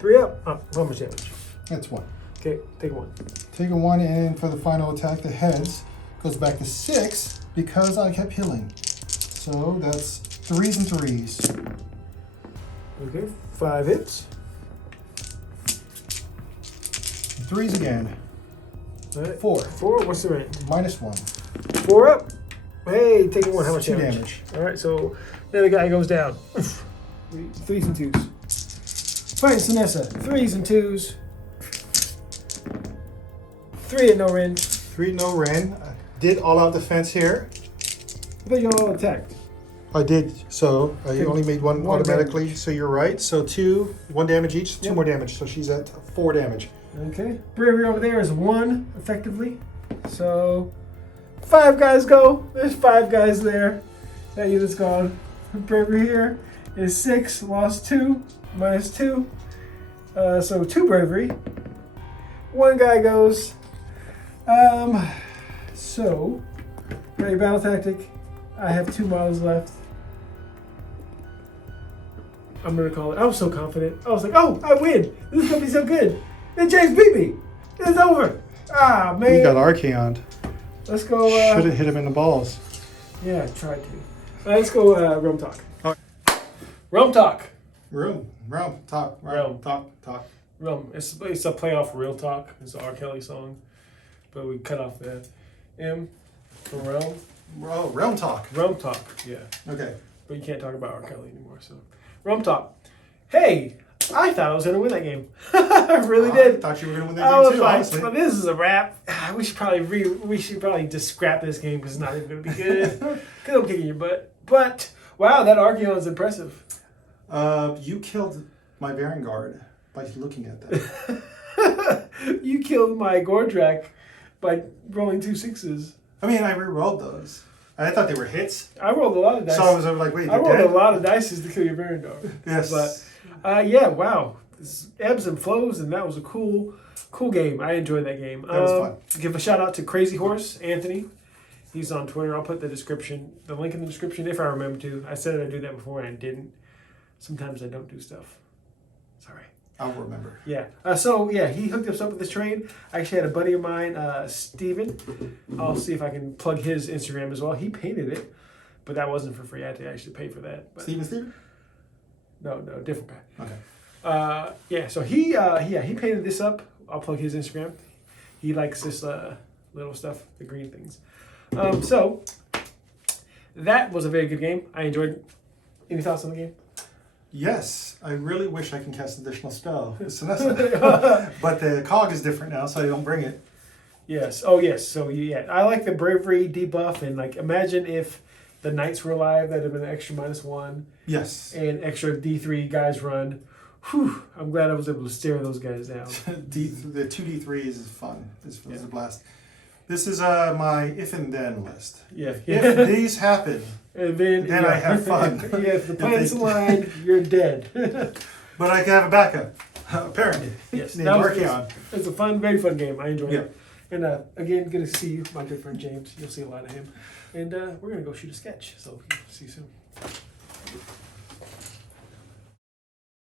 3-up. Oh, how much damage? That's 1. Okay, take 1. Take a 1, and for the final attack, the heads goes back to 6 because I kept healing. So that's 3s and 3s. Okay, 5 hits. 3s again. All right. 4. 4, what's the rend? -1. 4 up. Hey, taking 1. How much 2 damage? damage. All right, so then the guy goes down. 3s and 2s. Fighting Sinessa. 3s and 2s. 3 at no rend. 3 no rend. I did all out defense here. I thought you all attacked. I did, so I Okay. only made 1 1 automatically, damage. so you're right. So 2, 1 damage each, 2 Yep. more damage. So she's at 4 damage. Okay. Bravery over there is 1, effectively. So 5 guys go. There's 5 guys there. That unit's gone. Bravery here is 6, lost 2, -2. So 2 bravery. 1 guy goes. So, ready battle tactic. I have 2 models left. I'm gonna call it. I was so confident. I was like, oh, I win. This is gonna be so good. And James beat me. It's over. Ah, man. You got Archaon. Let's go. Should have hit him in the balls. Yeah, I tried to. Let's go Realm Talk. Oh. Realm Talk. Realm talk. Realm. Talk. Realm. It's a playoff Real Talk. It's an R. Kelly song. But we cut off the M for Realm. Oh, Realm talk. Realm Talk, yeah. Okay. But you can't talk about R. Kelly anymore, so. Realm Talk. Hey, I thought I was going to win that game. I really did. I thought you were going to win that I game was too, like, honestly. well, this is a wrap. We should probably just scrap this game because it's not even going to be good. Because I'm kicking your butt. But, wow, that Archaon is impressive. You killed my Vanguard by looking at that. You killed my Gordrakk by rolling 2 6s. I mean, I re-rolled those. I thought they were hits. I rolled a lot of dice. So I was like, wait, I they're rolled dead? a lot of dice to kill your Vanguard. Yes. But, yeah, wow. It's ebbs and flows, and that was a cool game. I enjoyed that game. That was fun. Give a shout out to Crazy Horse, Anthony. He's on Twitter. I'll put the link in the description if I remember to. I said I'd do that before and I didn't. Sometimes I don't do stuff. Sorry. I'll remember. Yeah. He hooked us up with this trade. I actually had a buddy of mine, Steven. I'll see if I can plug his Instagram as well. He painted it, but that wasn't for free. I had to actually pay for that. But Steven? No, different guy. Okay. So he painted this up. I'll plug his Instagram. He likes this little stuff, the green things. So that was a very good game. I enjoyed it. Any thoughts on the game? Yes, I really wish I can cast an additional spell with Sinessa. But the cog is different now, so I don't bring it. Yes. Oh, yes. So, yeah. I like the bravery debuff. And, like, imagine if the knights were alive. That would have been an extra -1. Yes. And extra D3 guys run. Whew. I'm glad I was able to stare those guys down. The 2D3s is fun. This is a blast. This is my if and then list. Yeah. If these happen, and then I have fun. Yeah, if the planets align, you're dead. But I can have a backup, apparently. Yes. Named Archaon. It's a very fun game. I enjoyed Yeah. it. And again, good to see you, my good friend James. You'll see a lot of him. And we're going to go shoot a sketch. So see you soon.